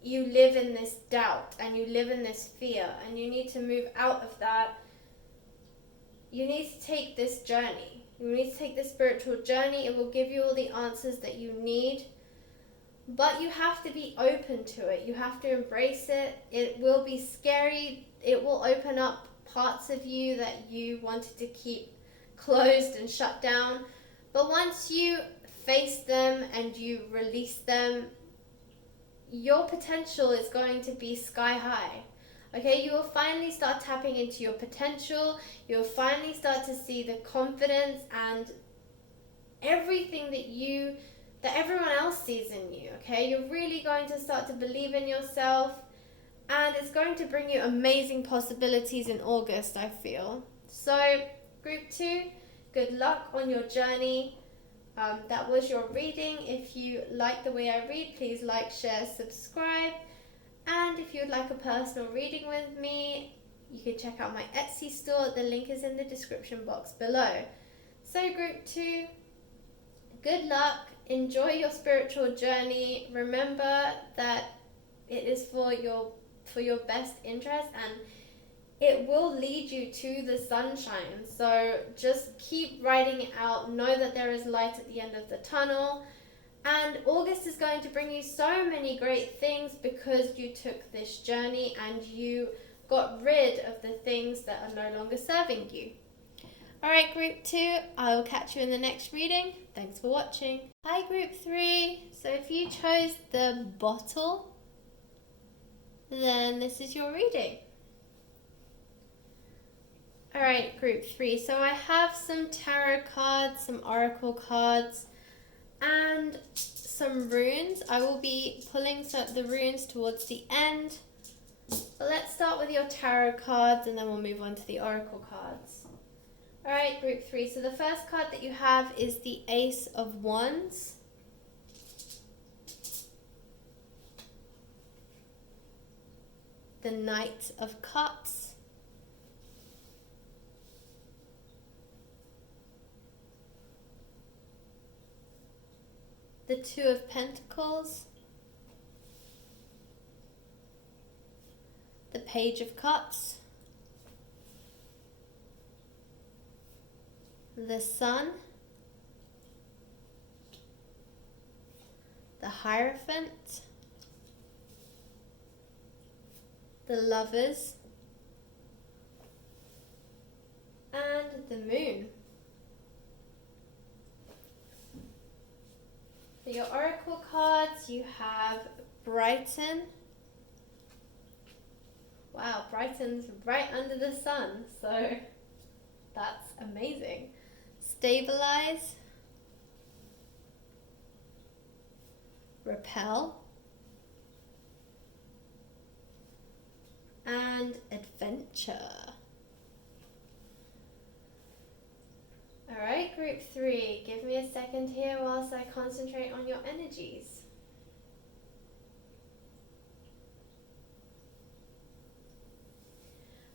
you live in this doubt and you live in this fear, and you need to move out of that. You need to take this journey. You need to take this spiritual journey. It will give you all the answers that you need. But you have to be open to it. You have to embrace it. It will be scary. It will open up parts of you that you wanted to keep closed and shut down. But once you face them and you release them, your potential is going to be sky high. Okay, you will finally start tapping into your potential. You'll finally start to see the confidence and everything that everyone else sees in you. Okay, you're really going to start to believe in yourself, and it's going to bring you amazing possibilities in August, I feel. So, group 2, good luck on your journey. That was your reading. If you like the way I read, please like, share, subscribe. And if you'd like a personal reading with me, you can check out my Etsy store. The link is in the description box below. So group 2, good luck. Enjoy your spiritual journey. Remember that it is for your best interest, and it will lead you to the sunshine. So just keep writing it out. Know that there is light at the end of the tunnel. And August is going to bring you so many great things because you took this journey and you got rid of the things that are no longer serving you. Alright, group 2, I will catch you in the next reading. Thanks for watching. Hi, group 3. So if you chose the bottle, then this is your reading. Alright, group 3. So I have some tarot cards, some oracle cards, and some runes. I will be pulling the runes towards the end. But let's start with your tarot cards and then we'll move on to the oracle cards. Alright, group 3. So the first card that you have is the Ace of Wands. The Knight of Cups. The Two of Pentacles, the Page of Cups, the Sun, the Hierophant, the Lovers, and the Moon. For your oracle cards, you have Brighten. Wow, Brighten's right under the sun, so that's amazing. Stabilize. Repel. And Adventure. Alright, group 3, give me a second here whilst I concentrate on your energies.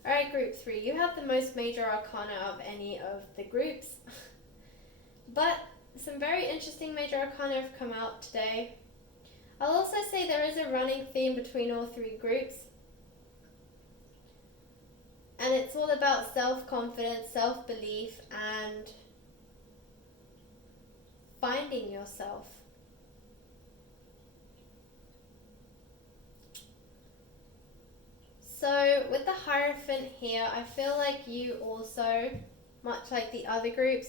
Alright, group 3, you have the most major arcana of any of the groups. But some very interesting major arcana have come out today. I'll also say there is a running theme between all 3 groups. And it's all about self-confidence, self-belief, and finding yourself. So with the Hierophant here, I feel like you also, much like the other groups,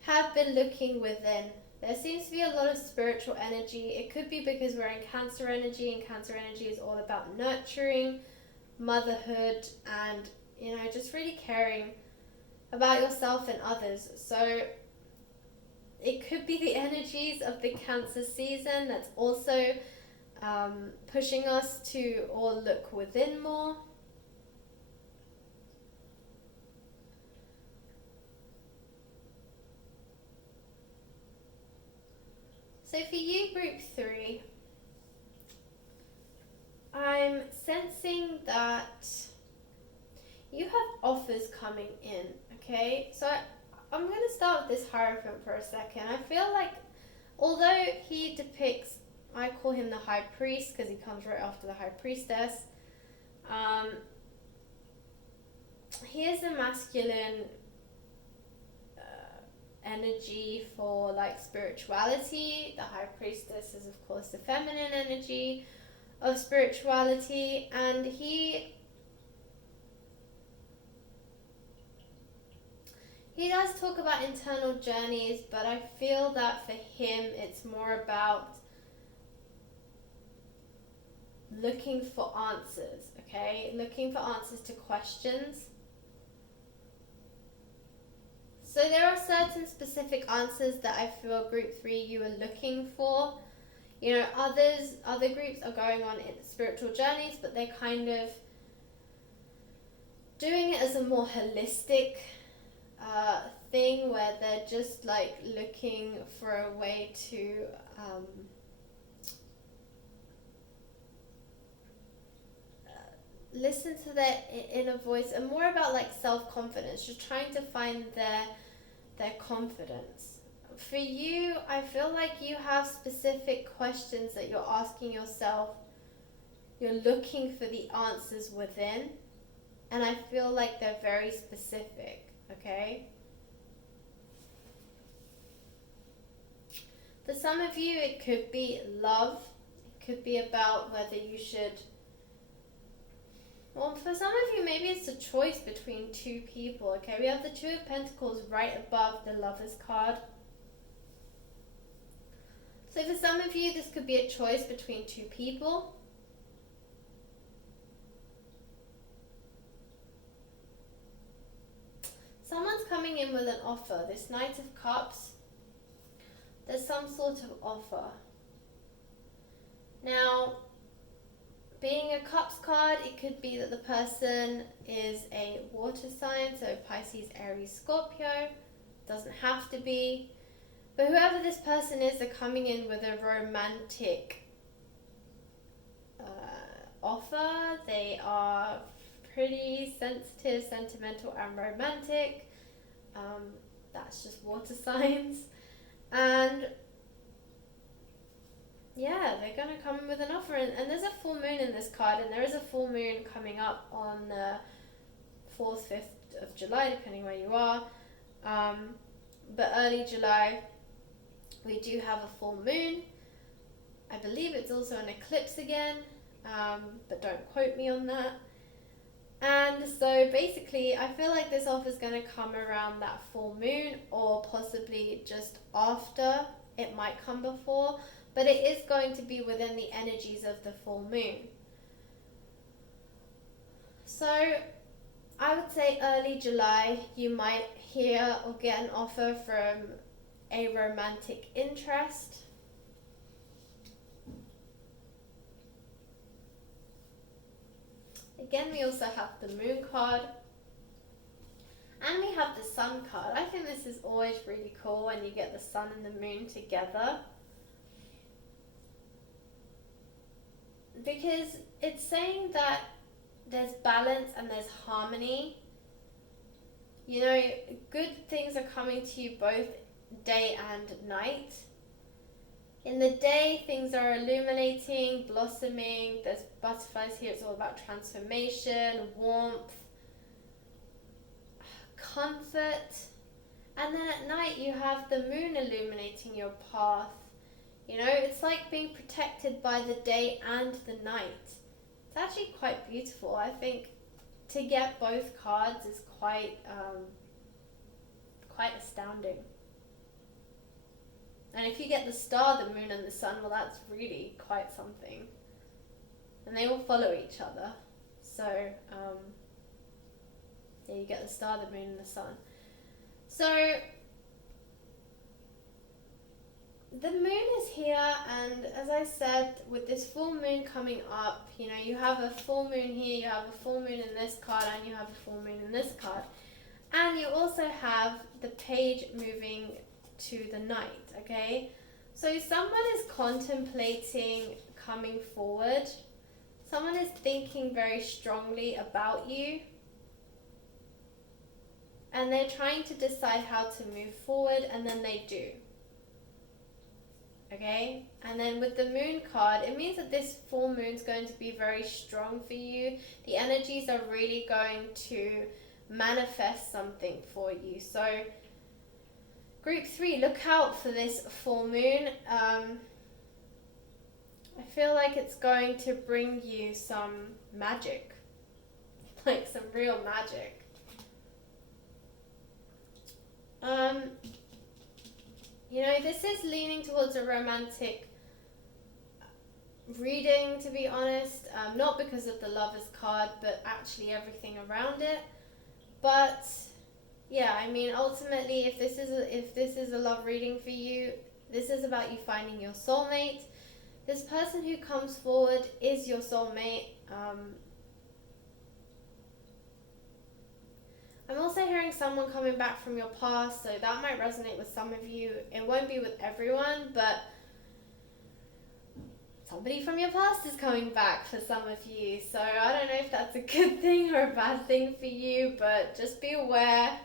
have been looking within. There seems to be a lot of spiritual energy. It could be because we're in Cancer energy, and Cancer energy is all about nurturing, motherhood, and just really caring about yourself and others. So it could be the energies of the Cancer season that's also pushing us to all look within more. So for you, group 3, I'm sensing that you have offers coming in, okay? So I'm going to start with this Hierophant for a second. I feel like although he depicts I call him the High Priest because he comes right after the High Priestess. He is the masculine energy for like spirituality. The High Priestess is of course the feminine energy of spirituality, and he does talk about internal journeys, but I feel that for him it's more about looking for answers, okay? Looking for answers to questions. So there are certain specific answers that I feel group 3 you are looking for. You know, other groups are going on in spiritual journeys, but they're kind of doing it as a more holistic thing, where they're just like looking for a way to listen to their inner voice, and more about like self-confidence, just trying to find their confidence. For you, I feel like you have specific questions that you're asking yourself. You're looking for the answers within, and I feel like they're very specific, okay? For some of you, it could be love. It could be about whether you should... Well, for some of you, maybe it's a choice between two people, okay? We have the Two of Pentacles right above the Lovers card. So for some of you, this could be a choice between two people. Someone's coming in with an offer. This Knight of Cups, there's some sort of offer. Now, being a Cups card, it could be that the person is a water sign, so Pisces, Aries, Scorpio. Doesn't have to be. But whoever this person is, they're coming in with a romantic offer. They are pretty sensitive, sentimental, and romantic. That's just water signs. And yeah, they're going to come with an offer. And there's a full moon in this card, and there is a full moon coming up on the 4th, 5th of July, depending where you are. But early July, we do have a full moon. I believe it's also an eclipse again, but don't quote me on that. And so basically, I feel like this offer is going to come around that full moon, or possibly just after. It might come before, but it is going to be within the energies of the full moon. So I would say early July, you might hear or get an offer from a romantic interest. Again, we also have the Moon card. And we have the Sun card. I think this is always really cool when you get the Sun and the Moon together, because it's saying that there's balance and there's harmony. You know, good things are coming to you both day and night. In the day, things are illuminating, blossoming. There's butterflies here. It's all about transformation, warmth, comfort. And then at night, you have the moon illuminating your path. You know, it's like being protected by the day and the night. It's actually quite beautiful. I think to get both cards is quite astounding. And if you get the star, the moon, and the sun, well, that's really quite something. And they all follow each other. So, yeah, you get the star, the moon, and the sun. So, the moon is here, and as I said, with this full moon coming up, you know, you have a full moon here, you have a full moon in this card, and you have a full moon in this card. And you also have the page moving to the night, okay? So someone is contemplating coming forward. Someone is thinking very strongly about you. And they're trying to decide how to move forward, and then they do. Okay, and then with the moon card, it means that this full moon is going to be very strong for you. The energies are really going to manifest something for you. So group 3, look out for this full moon. I feel like it's going to bring you some magic, like some real magic. You know, this is leaning towards a romantic reading, to be honest. Not because of the Lovers card, but actually everything around it. But yeah, I mean, ultimately, if this is a love reading for you, this is about you finding your soulmate. This person who comes forward is your soulmate. I'm also hearing someone coming back from your past, so that might resonate with some of you. It won't be with everyone, but somebody from your past is coming back for some of you. So I don't know if that's a good thing or a bad thing for you, but just be aware.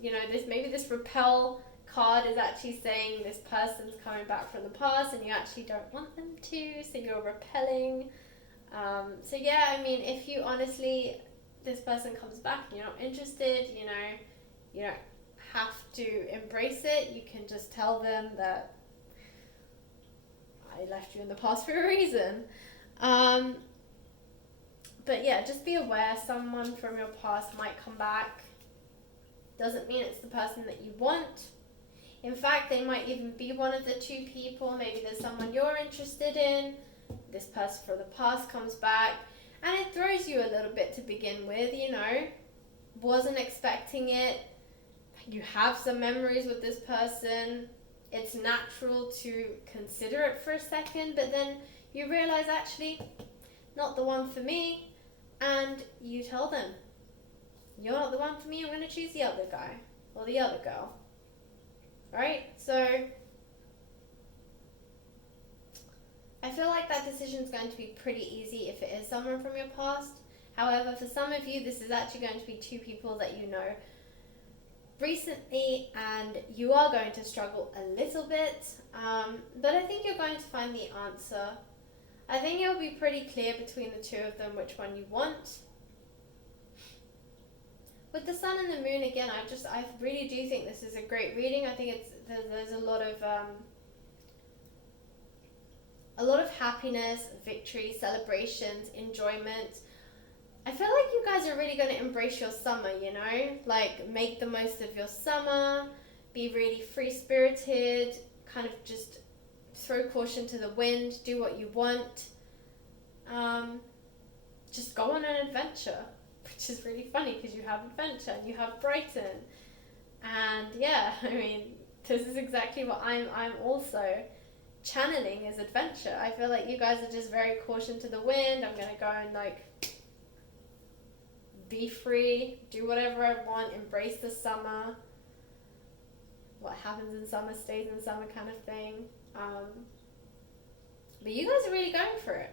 You know, this repel card is actually saying this person's coming back from the past and you actually don't want them to, so you're repelling. So yeah, I mean, if you honestly, this person comes back and you're not interested, you know, you don't have to embrace it. You can just tell them that I left you in the past for a reason. But yeah, just be aware, someone from your past might come back. Doesn't mean it's the person that you want. In fact, they might even be one of the two people. Maybe there's someone you're interested in. This person from the past comes back. And it throws you a little bit to begin with, you know. Wasn't expecting it. You have some memories with this person. It's natural to consider it for a second, but then you realize, actually, not the one for me. And you tell them, you're not the one for me, I'm going to choose the other guy or the other girl. Right? So I feel like that decision is going to be pretty easy if it is someone from your past. However, for some of you, this is actually going to be two people that you know recently, and you are going to struggle a little bit. But I think you're going to find the answer. I think it'll be pretty clear between the two of them which one you want. With the sun and the moon, again, I really do think this is a great reading. I think there's a lot of happiness, victory, celebrations, enjoyment. I feel like you guys are really going to embrace your summer, you know? Like, make the most of your summer, be really free-spirited, kind of just throw caution to the wind, do what you want. Just go on an adventure, which is really funny because you have adventure and you have Brighton. And yeah, I mean, this is exactly what I'm also channeling is adventure. I feel like you guys are just very caution to the wind. I'm going to go and like be free, do whatever I want, embrace the summer. What happens in summer stays in summer kind of thing. But you guys are really going for it.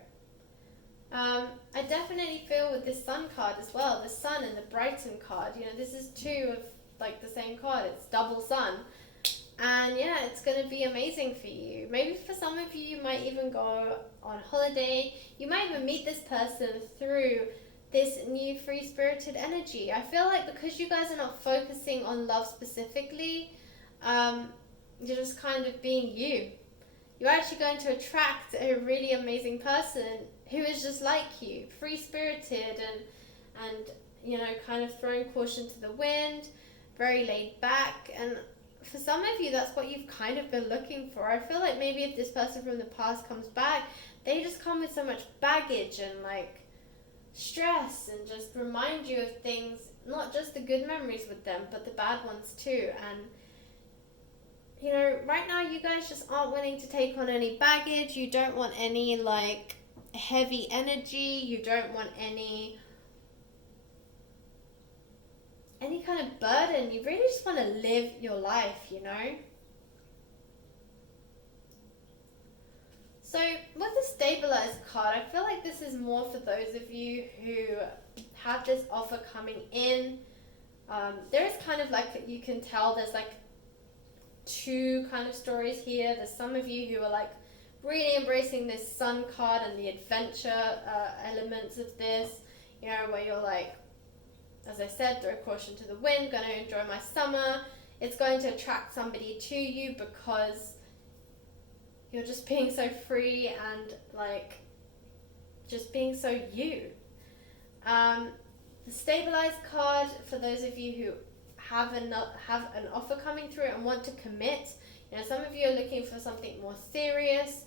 I definitely feel with this sun card as well, the sun and the Brighton card, you know, this is two of like the same card, it's double sun. And yeah, it's going to be amazing for you. Maybe for some of you, you might even go on holiday. You might even meet this person through this new free-spirited energy. I feel like because you guys are not focusing on love specifically, you're just kind of being you. You're actually going to attract a really amazing person who is just like you, free-spirited and you know, kind of throwing caution to the wind, very laid back. And for some of you, that's what you've kind of been looking for. I feel like maybe if this person from the past comes back, they just come with so much baggage and like stress and just remind you of things, not just the good memories with them, but the bad ones too. And you know, right now you guys just aren't willing to take on any baggage. You don't want any like heavy energy. You don't want any kind of burden. You really just want to live your life, you know? So with the stabilizer card, I feel like this is more for those of you who have this offer coming in. There is kind of like, you can tell there's like two kind of stories here. There's some of you who are like really embracing this sun card and the adventure elements of this, you know, where you're like, as I said, throw caution to the wind, going to enjoy my summer. It's going to attract somebody to you because you're just being so free and like just being so you. The stabilized card, for those of you who have an offer coming through and want to commit, you know, some of you are looking for something more serious.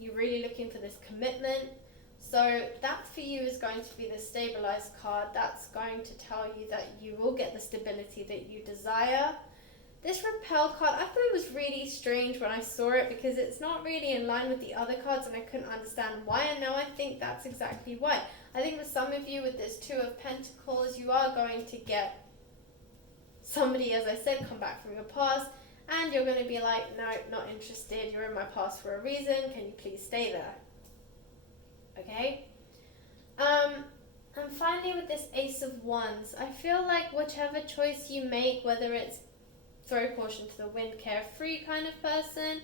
You're really looking for this commitment. So that for you is going to be the stabilized card. That's going to tell you that you will get the stability that you desire. This repel card, I thought it was really strange when I saw it because it's not really in line with the other cards and I couldn't understand why, and now I think that's exactly why. I think for some of you with this Two of Pentacles, you are going to get somebody, as I said, come back from your past, and you're going to be like, no, not interested, you're in my past for a reason, can you please stay there? Okay? And finally with this Ace of Wands, I feel like whichever choice you make, whether it's throw caution to the wind, carefree kind of person,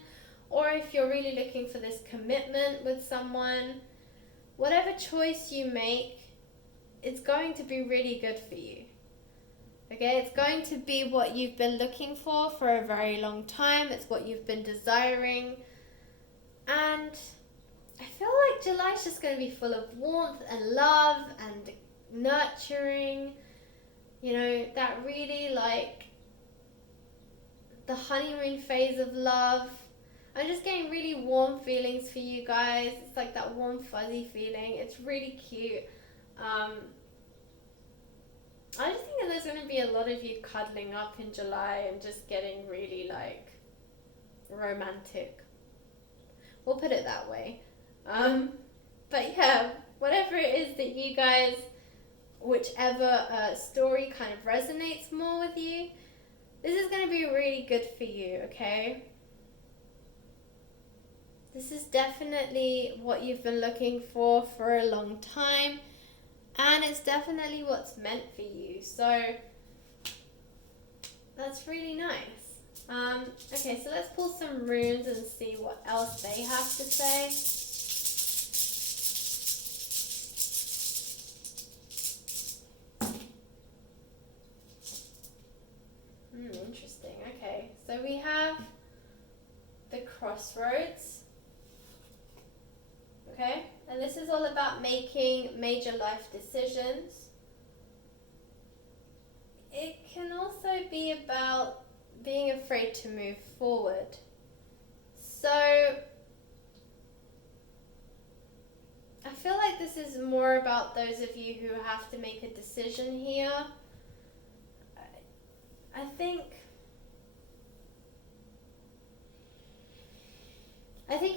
or if you're really looking for this commitment with someone, whatever choice you make, it's going to be really good for you. Okay, it's going to be what you've been looking for a very long time. It's what you've been desiring. And I feel like July's just going to be full of warmth and love and nurturing. You know, that really like the honeymoon phase of love. I'm just getting really warm feelings for you guys. It's like that warm fuzzy feeling. It's really cute. I just think that there's going to be a lot of you cuddling up in July and just getting really like romantic. We'll put it that way. But yeah, whatever it is that you guys, whichever story kind of resonates more with you, this is going to be really good for you, okay? This is definitely what you've been looking for a long time, and it's definitely what's meant for you. So that's really nice. Okay, so let's pull some runes and see what else they have to say. Interesting. Okay, so we have the Crossroads. Okay, and this is all about making major life decisions. It can also be about being afraid to move forward. So I feel like this is more about those of you who have to make a decision here. I think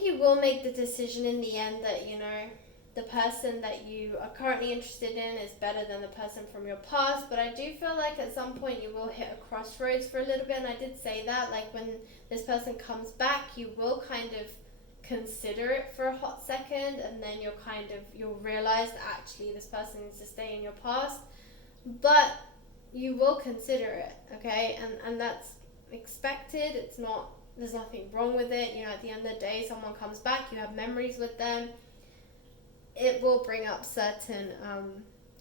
you will make the decision in the end that, you know, the person that you are currently interested in is better than the person from your past, but I do feel like at some point you will hit a crossroads for a little bit, and I did say that, like when this person comes back, you will kind of consider it for a hot second, and then you'll realize that actually this person needs to stay in your past, but you will consider it, okay? And that's expected. It's not, there's nothing wrong with it. You know, at the end of the day, someone comes back, you have memories with them. It will bring up certain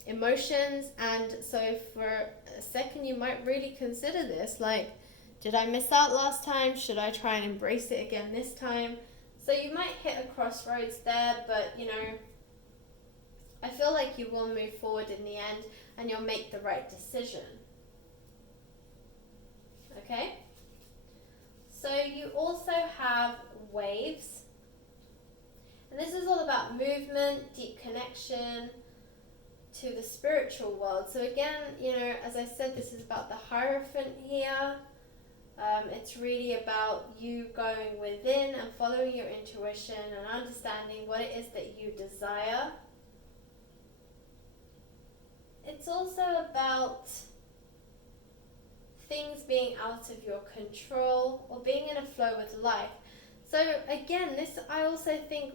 emotions, and so for a second you might really consider this, like, did I miss out last time? Should I try and embrace it again this time? So you might hit a crossroads there, but, you know, I feel like you will move forward in the end and you'll make the right decision. Okay? So you also have waves. And this is all about movement, deep connection to the spiritual world. So again, you know, as I said, this is about the Hierophant here. It's really about you going within and following your intuition and understanding what it is that you desire. It's also about things being out of your control or being in a flow with life. So again, this I also think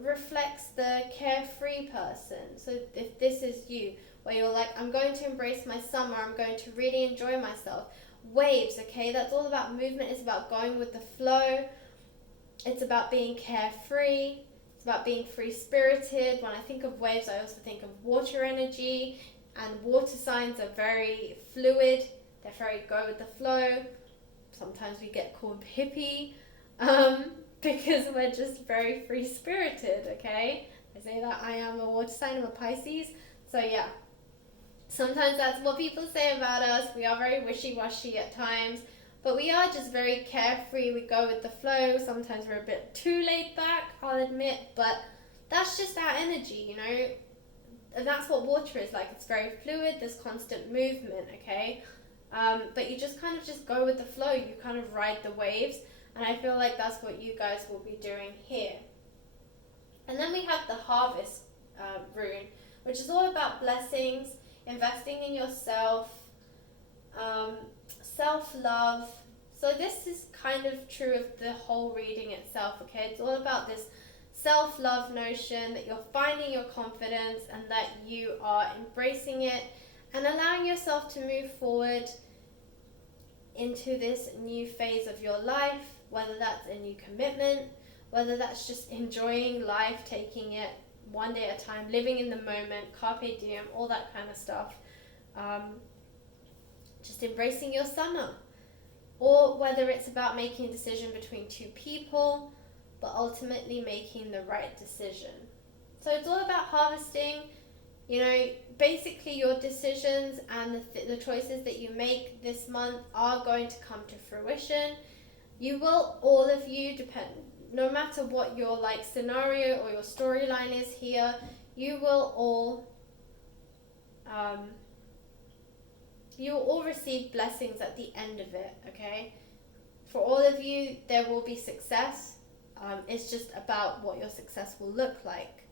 reflects the carefree person. So if this is you, where you're like, I'm going to embrace my summer, I'm going to really enjoy myself, waves, okay? That's all about movement. It's about going with the flow. It's about being carefree. It's about being free-spirited. When I think of waves, I also think of water energy, and water signs are very fluid. They're very go with the flow. Sometimes we get called hippie because we're just very free-spirited, okay? I say that I am a water sign, I'm a Pisces. So yeah, sometimes that's what people say about us. We are very wishy-washy at times, but we are just very carefree. We go with the flow. Sometimes we're a bit too laid back, I'll admit, but that's just our energy, you know? And that's what water is like. It's very fluid, there's constant movement, okay? But you just kind of just go with the flow. You kind of ride the waves, and I feel like that's what you guys will be doing here. And then we have the harvest rune, which is all about blessings, investing in yourself, self-love. So this is kind of true of the whole reading itself, okay? It's all about this self-love notion, that you're finding your confidence and that you are embracing it and allowing yourself to move forward into this new phase of your life, whether that's a new commitment, whether that's just enjoying life, taking it one day at a time, living in the moment, carpe diem, all that kind of stuff. Just embracing your summer. Or whether it's about making a decision between two people, but ultimately making the right decision. So it's all about harvesting. You know, basically your decisions and the choices that you make this month are going to come to fruition. You will, all of you, no matter what your like scenario or your storyline is here, you will all receive blessings at the end of it, okay? For all of you, there will be success. It's just about what your success will look like.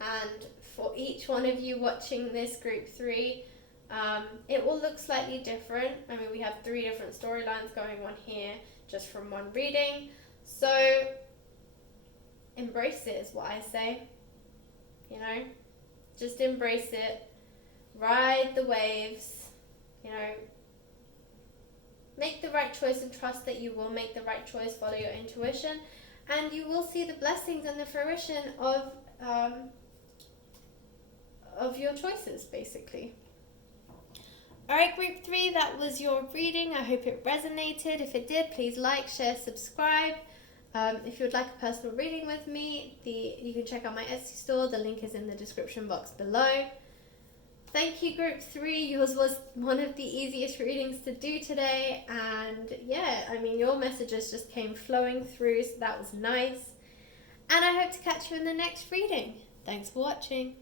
And for each one of you watching this group 3, it will look slightly different. I mean, we have 3 different storylines going on here just from one reading. So embrace it is what I say. You know, just embrace it. Ride the waves. You know, make the right choice and trust that you will make the right choice. Follow your intuition, and you will see the blessings and the fruition of your choices, basically. Alright, group 3, that was your reading. I hope it resonated. If it did, please like, share, subscribe. If you would like a personal reading with me, you can check out my Etsy store. The link is in the description box below. Thank you, group 3. Yours was one of the easiest readings to do today. And yeah, I mean, your messages just came flowing through, so that was nice. And I hope to catch you in the next reading. Thanks for watching.